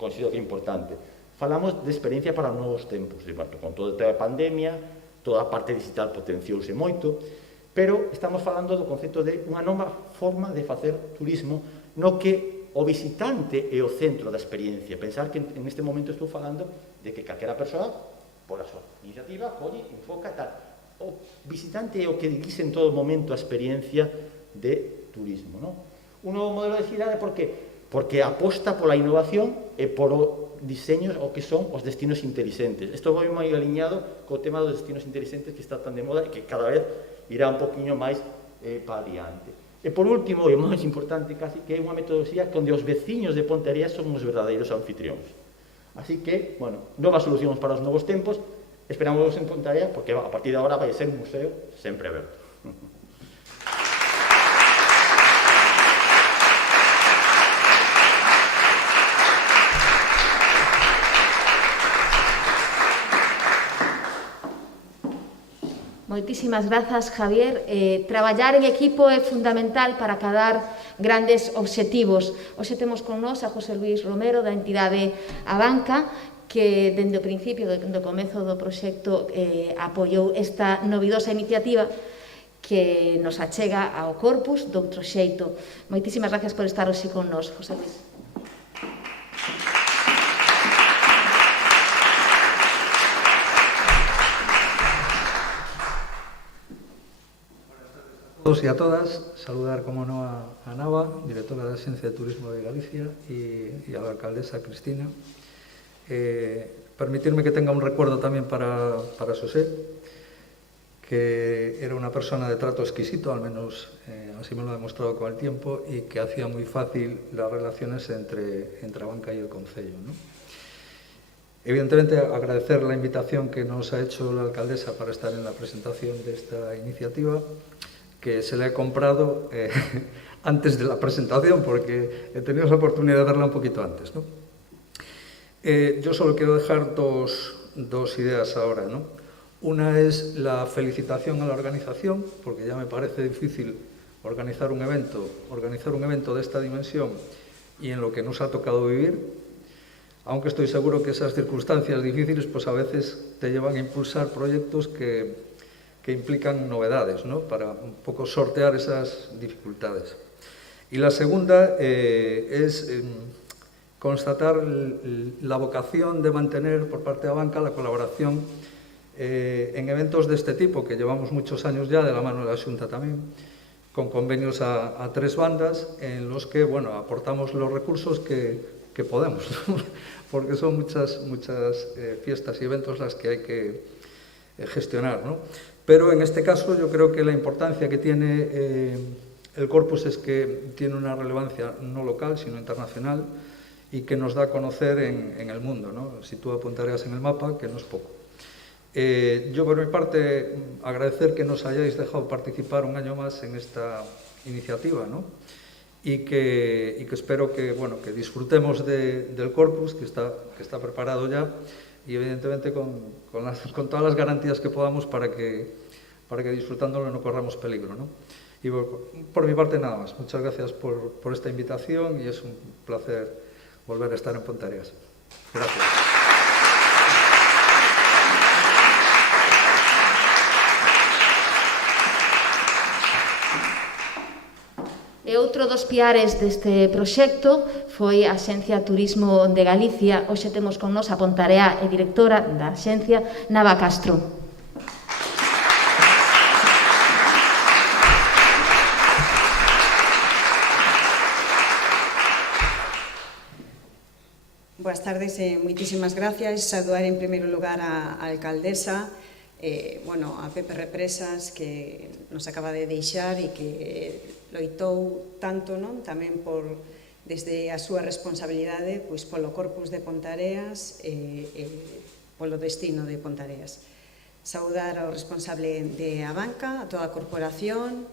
considero que é importante. Falamos de experiencia para novos tempos, con toda a pandemia, toda a parte digital potenciouse moito, pero estamos falando do concepto de unha nova forma de facer turismo no que o visitante é o centro da experiencia. Pensar que en este momento estou falando de que calquera persoa, por a súa iniciativa, colle, enfoca e tal. O visitante é o que dirixe en todo momento a experiencia de turismo, non? Un novo modelo de cidade, por que? Porque aposta pola innovación e por o diseño o que son os destinos inteligentes. Isto vai moi aliñado co tema dos destinos inteligentes que está tan de moda e que cada vez irá un poquinho máis para adiante. E por último, e o máis importante casi, que é unha metodoloxía onde os veciños de Ponteareas son os verdadeiros anfitrións. Así que, bueno, novas solucións para os novos tempos, esperamos en Ponteareas, porque a partir de agora vai ser un museo sempre aberto. Moitísimas grazas, Javier. Traballar en equipo é fundamental para acadar grandes obxectivos. Hoxe temos con nós a José Luis Romero, da entidade Abanca, que dende o principio, do comezo do proxecto, apoiou esta novidosa iniciativa que nos achega ao Corpus doutro xeito. Moitísimas gracias por estar hoxe con nós, José Luis. todos y a todas, saludar, como no, a Nava, directora de Axencia de Turismo de Galicia, y a la alcaldesa Cristina. Permitirme que tenga un recuerdo también para José, que era una persona de trato exquisito, al menos así me lo ha demostrado con el tiempo, y que hacía muy fácil las relaciones entre Abanca y el concello, ¿no? Evidentemente, agradecer la invitación que nos ha hecho la alcaldesa para estar en la presentación de esta iniciativa, que se la he comprado antes de la presentación, porque he tenido la oportunidad de verla un poquito antes, ¿no? Yo solo quiero dejar dos ideas ahora, ¿no? Una es la felicitación a la organización, porque ya me parece difícil organizar un evento de esta dimensión y en lo que nos ha tocado vivir, aunque estoy seguro que esas circunstancias difíciles pues a veces te llevan a impulsar proyectos que implican novedades, ¿no? Para un poco sortear esas dificultades. Y la segunda es constatar la vocación de mantener por parte de Abanca la colaboración en eventos de este tipo, que llevamos muchos años ya, de la mano de la Xunta también, con convenios a 3 bandas, en los que, bueno, aportamos los recursos que podemos, porque son muchas fiestas y eventos las que hay que gestionar, ¿no? Pero en este caso yo creo que la importancia que tiene el Corpus es que tiene una relevancia no local, sino internacional, y que nos da a conocer en el mundo, ¿no? Sitúa Punta Areas en el mapa, que no es poco. Yo, por mi parte, agradecer que nos hayáis dejado participar un año más en esta iniciativa, ¿no? Y que espero que, bueno, que disfrutemos del Corpus, que está preparado ya, y evidentemente con todas las garantías que podamos para que disfrutándolo no corramos peligro, ¿no? Y por mi parte nada más. Muchas gracias por esta invitación y es un placer volver a estar en Punta Areas. Gracias. E outro dos piares deste proxecto foi a Axencia Turismo de Galicia. Hoxe temos con nos a Pontarea e directora da Axencia, Nava Castro. Boas tardes e moitísimas gracias. Saudar en primeiro lugar a alcaldesa, a Pepe Represas, que nos acaba de deixar e que loitou tanto, non? Tamén desde a súa responsabilidade pois polo Corpus de Pontareas e polo destino de Pontareas. Saudar ao responsable de Abanca, a toda a corporación,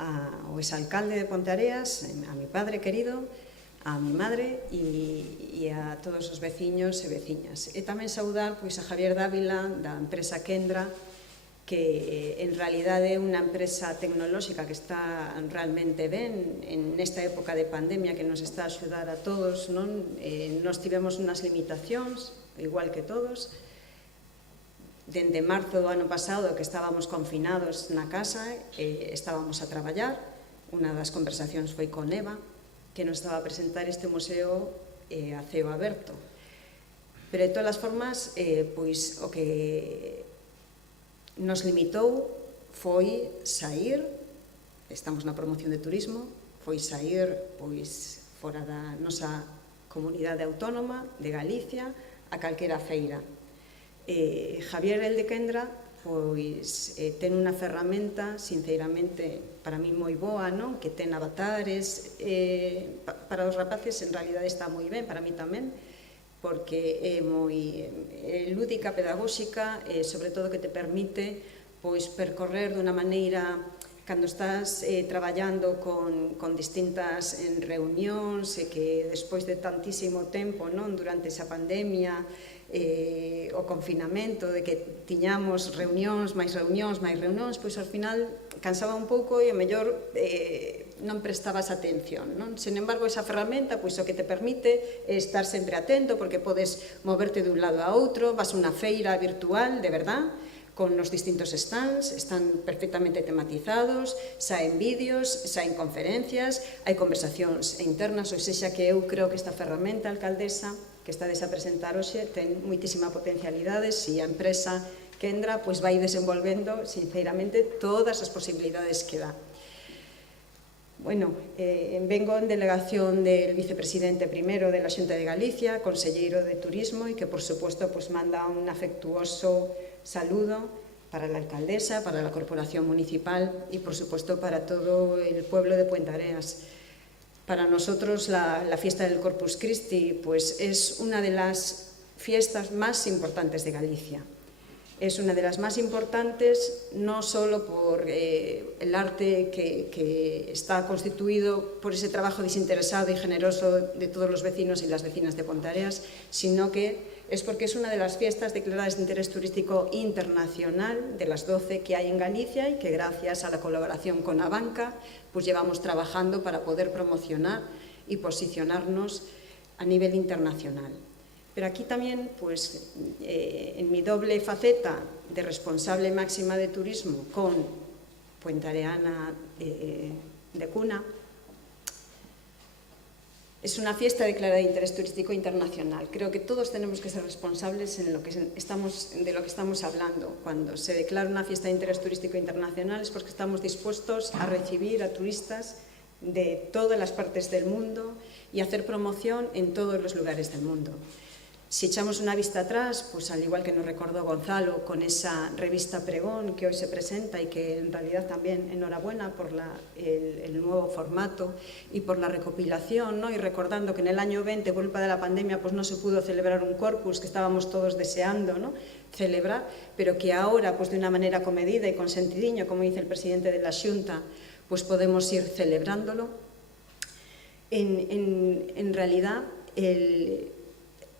ao exalcalde de Pontareas, a mi padre querido, a mi madre e a todos os veciños e veciñas. E tamén saudar pois a Javier Dávila da empresa Kendra, que en realidade é unha empresa tecnolóxica que está realmente ben nesta época de pandemia, que nos está a axudar a todos, non? Nos tivemos unhas limitacións, igual que todos. Dende marzo do ano pasado, que estábamos confinados na casa, estábamos a traballar. Unha das conversacións foi con Eva, que nos estaba a presentar este museo a ceo aberto. Pero, de todas as formas, pois, o que nos limitou foi sair, estamos na promoción de turismo, foi sair pois fora da nosa comunidade autónoma de Galicia a calquera feira. Javier el de Kendra pois ten unha ferramenta, sinceramente, para mí moi boa, non? Que ten avatares, para os rapaces en realidade está moi ben, para mí tamén, porque é moi lúdica, pedagóxica, e sobre todo que te permite pois percorrer dunha maneira, cando estás traballando con distintas reunións, e que despois de tantísimo tempo, non, durante esa pandemia, o confinamento, de que tiñamos reunións, pois ao final cansaba un pouco e ao mellor non prestabas atención, non? Sen embargo, esa ferramenta pois o que te permite é estar sempre atento, porque podes moverte de un lado a outro, vas a unha feira virtual, de verdad, con os distintos stands, están perfectamente tematizados, saen vídeos, saen conferencias, hai conversacións internas, ou sexa que eu creo que esta ferramenta, alcaldesa, que estades a presentar hoxe, ten moitísima potencialidade se a empresa Kendra pois vai desenvolvendo, sinceramente, todas as posibilidades que dá. vengo en delegación del vicepresidente primero de la Xunta de Galicia, conselleiro de Turismo, y que, por supuesto, pues manda un afectuoso saludo para la alcaldesa, para la corporación municipal y, por supuesto, para todo el pueblo de Puentareas. Para nosotros la fiesta del Corpus Christi pues, es una de las fiestas más importantes de Galicia. Es una de las más importantes no solo por el arte que está constituido por ese trabajo desinteresado y generoso de todos los vecinos y las vecinas de Pontareas, sino que es porque es una de las fiestas declaradas de interés turístico internacional de las 12 que hay en Galicia y que gracias a la colaboración con Abanca pues llevamos trabajando para poder promocionar y posicionarnos a nivel internacional. Pero aquí también, pues, en mi doble faceta de responsable máxima de turismo con puentareana de cuna, es una fiesta declarada de interés turístico internacional. Creo que todos tenemos que ser responsables de lo que estamos hablando. Cuando se declara una fiesta de interés turístico internacional es porque estamos dispuestos a recibir a turistas de todas las partes del mundo y hacer promoción en todos los lugares del mundo. Si echamos una vista atrás, pues al igual que nos recordó Gonzalo con esa revista Pregón que hoy se presenta y que en realidad también enhorabuena por el nuevo formato y por la recopilación, ¿no? Y recordando que en el año 20, por culpa de la pandemia, pues no se pudo celebrar un corpus que estábamos todos deseando, ¿no?, celebrar, pero que ahora, pues de una manera comedida y con sentidiño, como dice el presidente de la Xunta, pues podemos ir celebrándolo. En realidad,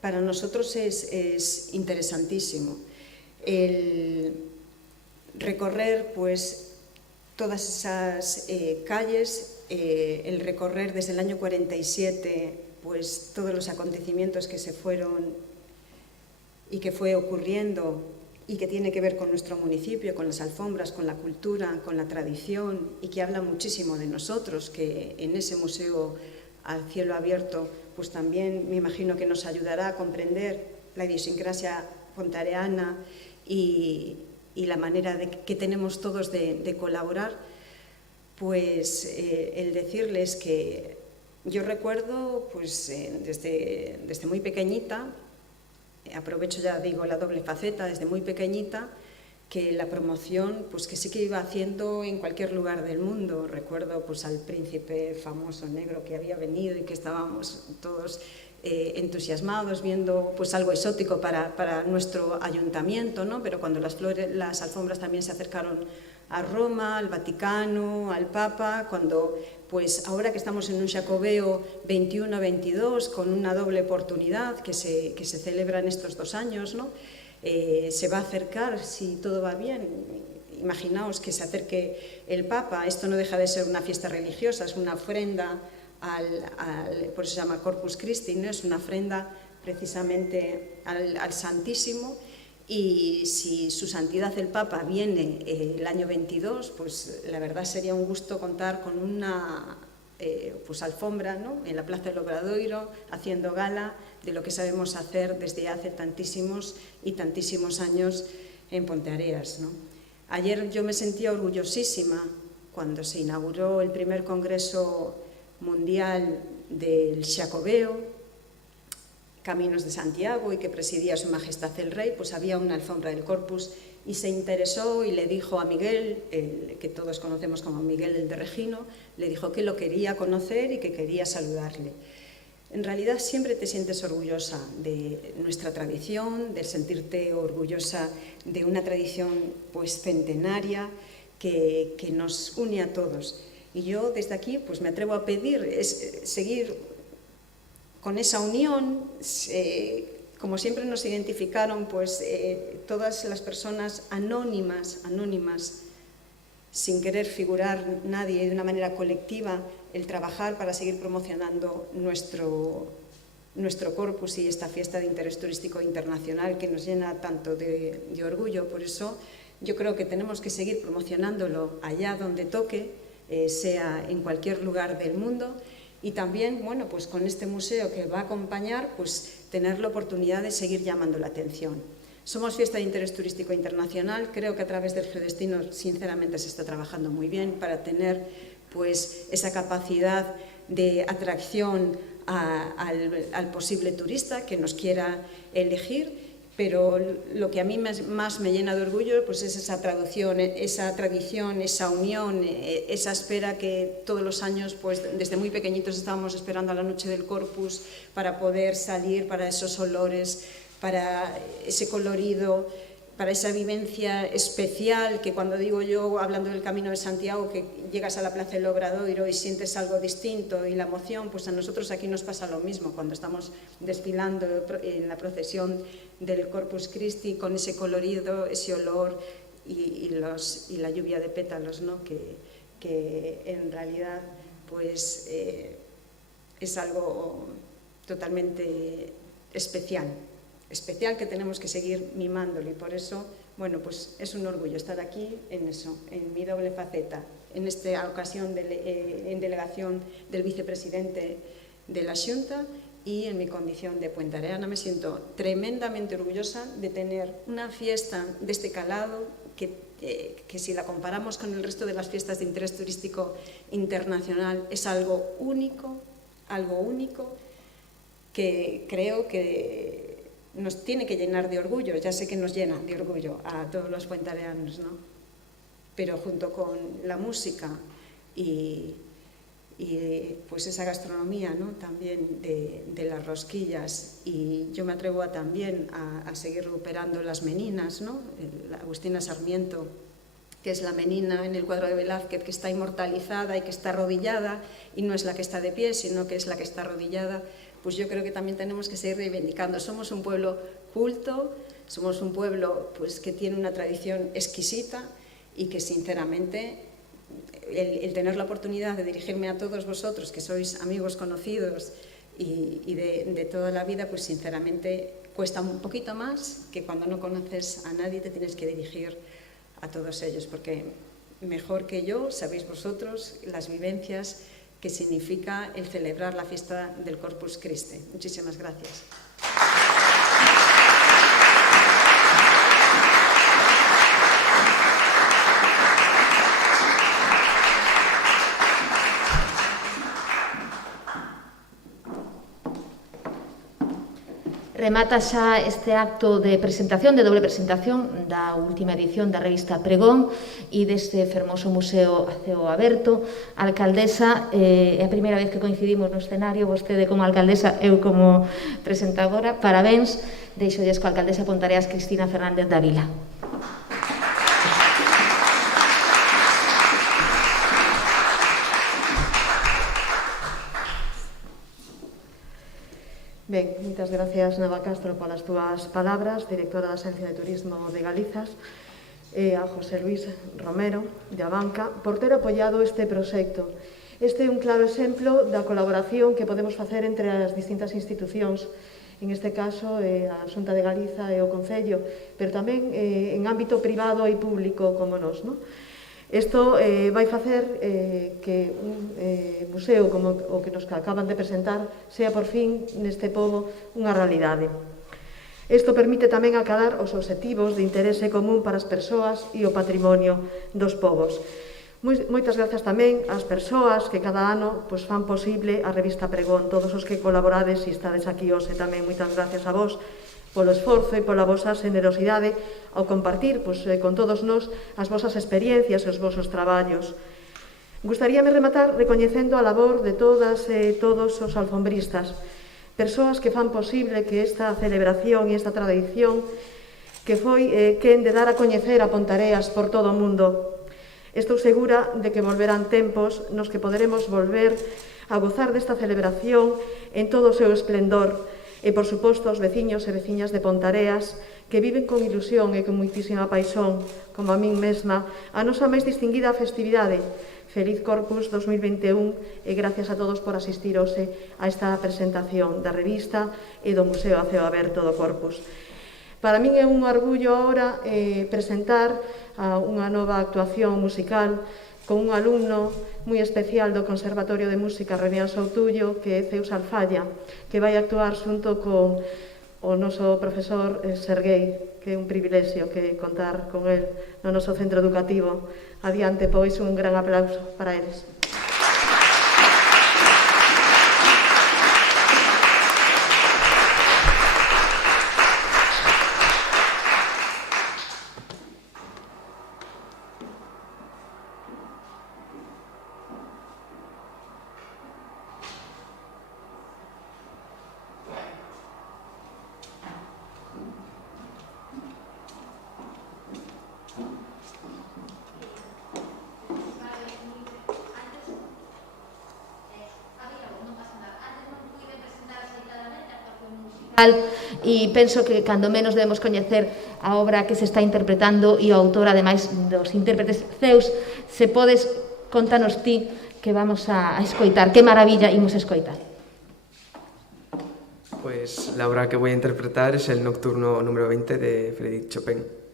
para nosotros es interesantísimo el recorrer pues, todas esas calles, el recorrer desde el año 47 pues, todos los acontecimientos que se fueron y que fue ocurriendo y que tiene que ver con nuestro municipio, con las alfombras, con la cultura, con la tradición y que habla muchísimo de nosotros, que en ese museo al cielo abierto pues también me imagino que nos ayudará a comprender la idiosincrasia pontareana y la manera que tenemos todos de colaborar, pues el decirles que yo recuerdo pues desde muy pequeñita, aprovecho ya digo la doble faceta, desde muy pequeñita, que la promoción pues que sí que iba haciendo en cualquier lugar del mundo. Recuerdo pues al príncipe famoso negro que había venido y que estábamos todos entusiasmados viendo pues algo exótico para nuestro ayuntamiento, ¿no? Pero cuando las alfombras también se acercaron a Roma, al Vaticano, al Papa, cuando pues ahora que estamos en un Xacobeo 21-22 con una doble oportunidad que se celebra en estos 2 años, ¿no? Se va a acercar, si todo va bien, imaginaos que se acerque el Papa, esto no deja de ser una fiesta religiosa, es una ofrenda, por eso se llama Corpus Christi, ¿no? Es una ofrenda precisamente al Santísimo, y si su santidad el Papa viene el año 22, pues la verdad sería un gusto contar con una pues alfombra, ¿no?, en la Plaza del Obradoiro, haciendo gala de lo que sabemos hacer desde hace tantísimos y tantísimos años en Ponteareas, ¿no? Ayer yo me sentía orgullosísima cuando se inauguró el primer Congreso Mundial del Xacobeo, Caminos de Santiago, y que presidía Su Majestad el Rey, pues había una alfombra del Corpus y se interesó y le dijo a Miguel, que todos conocemos como Miguel el de Regino, le dijo que lo quería conocer y que quería saludarle. En realidad siempre te sientes orgullosa de nuestra tradición, de sentirte orgullosa de una tradición pues centenaria que nos une a todos. Y yo desde aquí pues me atrevo a pedir seguir con esa unión, como siempre nos identificaron pues todas las personas anónimas, sin querer figurar nadie, de una manera colectiva, el trabajar para seguir promocionando nuestro corpus y esta fiesta de interés turístico internacional que nos llena tanto de orgullo. Por eso yo creo que tenemos que seguir promocionándolo allá donde toque, sea en cualquier lugar del mundo, y también, bueno, pues con este museo que va a acompañar, pues tener la oportunidad de seguir llamando la atención. Somos fiesta de interés turístico internacional, creo que a través del Geodestino sinceramente se está trabajando muy bien para tener pues esa capacidad de atracción al posible turista que nos quiera elegir, pero lo que a mí más me llena de orgullo pues es esa traducción, esa tradición, esa unión, esa espera que todos los años, pues desde muy pequeñitos estábamos esperando a la noche del Corpus para poder salir, para esos olores, para ese colorido, para esa vivencia especial que cuando digo yo, hablando del Camino de Santiago, que llegas a la Plaza del Obradoiro y sientes algo distinto y la emoción, pues a nosotros aquí nos pasa lo mismo cuando estamos desfilando en la procesión del Corpus Christi con ese colorido, ese olor y la lluvia de pétalos, ¿no? que en realidad pues es algo totalmente especial que tenemos que seguir mimándolo, y por eso, bueno, pues es un orgullo estar aquí en eso, en mi doble faceta, en esta ocasión en delegación del vicepresidente de la Xunta y en mi condición de puentareana. Me siento tremendamente orgullosa de tener una fiesta de este calado que si la comparamos con el resto de las fiestas de interés turístico internacional es algo único que creo que nos tiene que llenar de orgullo. Ya sé que nos llena de orgullo a todos los puentareanos, ¿no? Pero junto con la música y pues esa gastronomía, ¿no? También de las rosquillas, y yo me atrevo también a seguir recuperando las meninas, ¿no? La Agustina Sarmiento, que es la menina en el cuadro de Velázquez que está inmortalizada y que está arrodillada, y no es la que está de pie, sino que es la que está arrodillada. Pues yo creo que también tenemos que seguir reivindicando. Somos un pueblo culto, somos un pueblo pues, que tiene una tradición exquisita y que sinceramente el tener la oportunidad de dirigirme a todos vosotros, que sois amigos conocidos y de toda la vida, pues sinceramente cuesta un poquito más que cuando no conoces a nadie te tienes que dirigir a todos ellos, porque mejor que yo sabéis vosotros las vivencias que significa el celebrar la fiesta del Corpus Christi. Muchísimas gracias. Remata xa este acto de presentación, de doble presentación da última edición da revista Pregón e deste fermoso museo a ceo aberto. A alcaldesa, é a primeira vez que coincidimos no escenario, vostede como alcaldesa, eu como presentadora. Parabéns, deixolles coa alcaldesa Pontareas, Cristina Fernández Dávila. Ben, moitas gracias, Nava Castro, polas túas palabras, directora da Axencia de Turismo de Galizas, e a José Luis Romero, de Abanca, por ter apoiado este proxecto. Este é un claro exemplo da colaboración que podemos facer entre as distintas institucións, en este caso a Xunta de Galiza e o Concello, pero tamén en ámbito privado e público como nós, non? Isto vai facer que un museo como o que nos acaban de presentar sea por fin neste pobo unha realidade. Isto permite tamén acadar os obxectivos de interese común para as persoas e o patrimonio dos povos. Moitas grazas tamén ás persoas que cada ano fan posible a revista Pregón, todos os que colaborades e estades aquí hoxe tamén. Moitas gracias a vos polo esforzo e pola vosa generosidade ao compartir con todos nós as vosas experiencias e os vosos traballos. Gustaríame rematar recoñecendo a labor de todas e todos os alfombristas, persoas que fan posible que esta celebración e esta tradición que foi quen de dar a coñecer a Pontareas por todo o mundo. Estou segura de que volverán tempos nos que poderemos volver a gozar desta celebración en todo o seu esplendor, e, por suposto, os veciños e veciñas de Pontareas que viven con ilusión e con moitísima paixón, como a min mesma, a nosa máis distinguida festividade. Feliz Corpus 2021 e gracias a todos por asistir hoxe a esta presentación da revista e do Museo a ceo aberto do Corpus. Para min é un orgullo ahora presentar unha nova actuación musical con un alumno moi especial do Conservatorio de Música Renián Soutullo, que é Zeus Alfalla, que vai actuar xunto con o noso profesor Serguei, que é un privilexio que contar con el no noso centro educativo. Adiante, pois, un gran aplauso para eles. e penso que cando menos debemos coñecer a obra que se está interpretando e o autor, ademais dos intérpretes Zeus. Se podes, contanos ti que vamos a escoitar, que maravilla imos escoitar. Pues la obra que voy a interpretar es el Nocturno número 20 de Frédéric Chopin.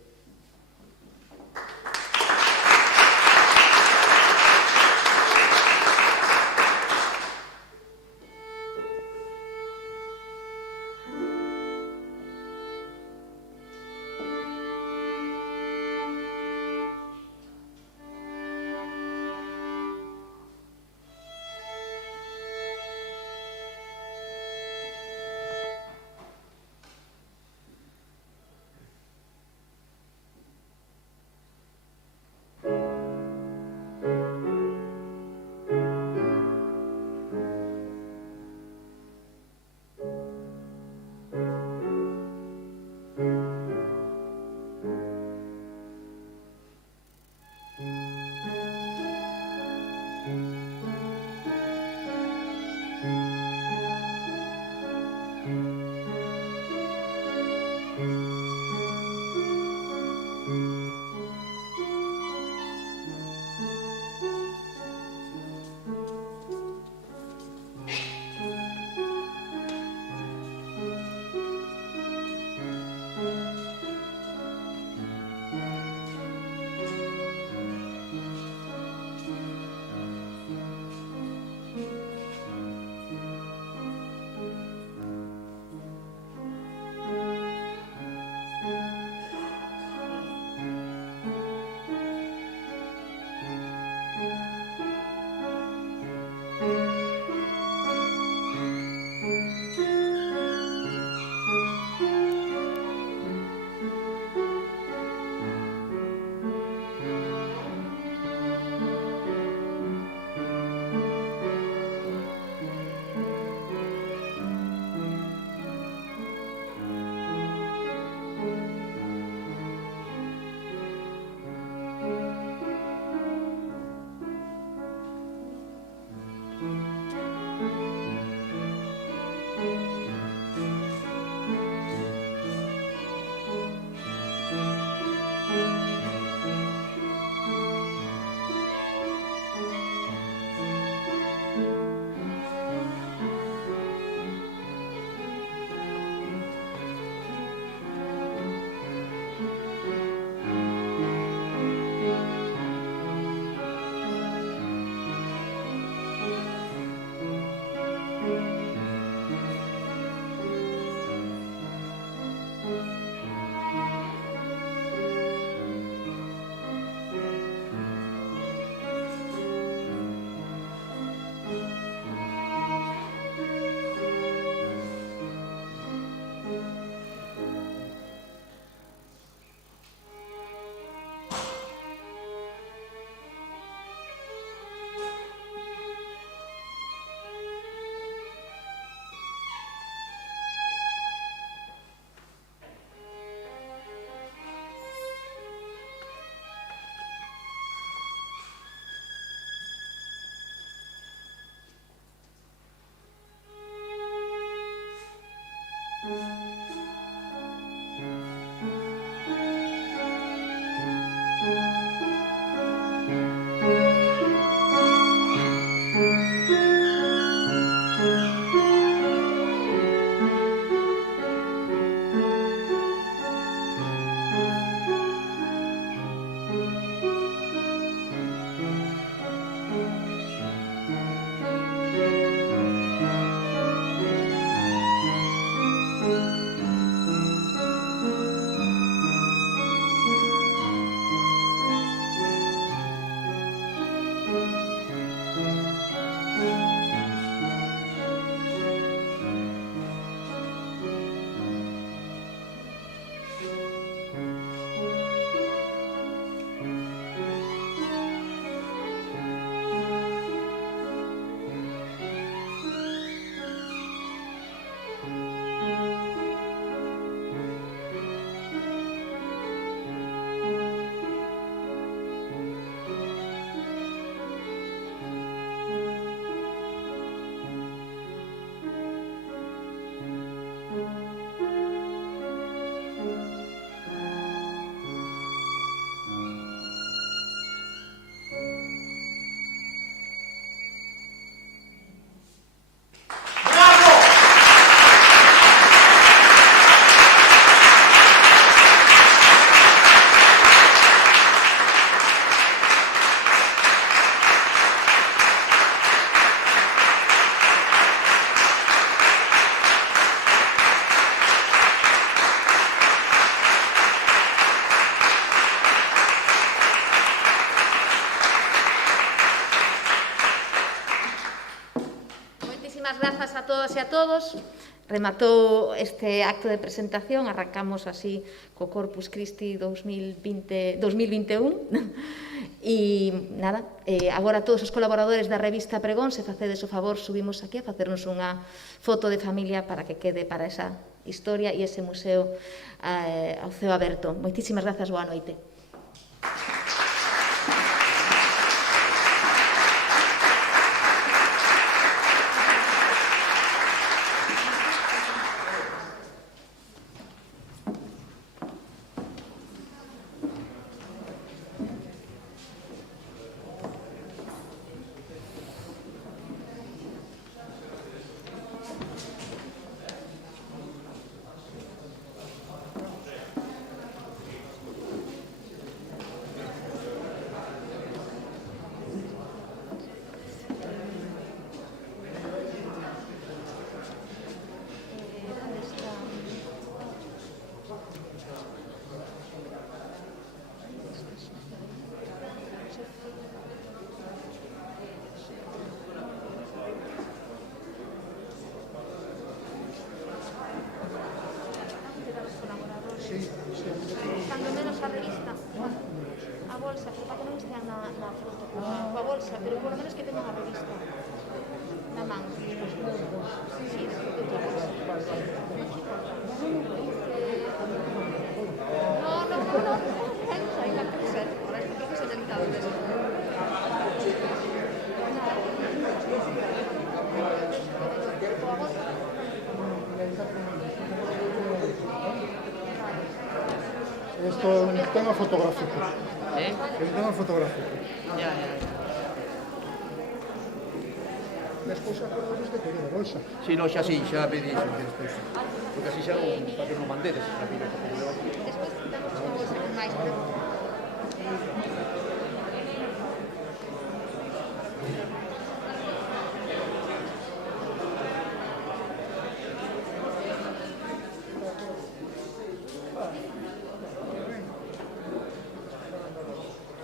todas e a todos. Rematou este acto de presentación, arrancamos así co Corpus Christi 2021. E nada, agora todos os colaboradores da revista Pregón, se facedes o favor, subimos aquí a facernos unha foto de familia para que quede para esa historia e ese museo ao ceo aberto. Moitísimas grazas, boa noite. Cando menos a revista, a bolsa, que para que non estean na foto, coa bolsa, pero por lo menos que tengan a revista na man. Sí, de tua bolsa. No, aí la presa, ahora es que se delicado de eso. Esto es un tema fotográfico. ¿Eh? Es un tema fotográfico. Ya. Despois acordamos de querer a bolsa. Si, no, xa pedí iso despois. Porque así xa non, para que non mandedes rápido. Despois damos unha bolsa con máis, pero...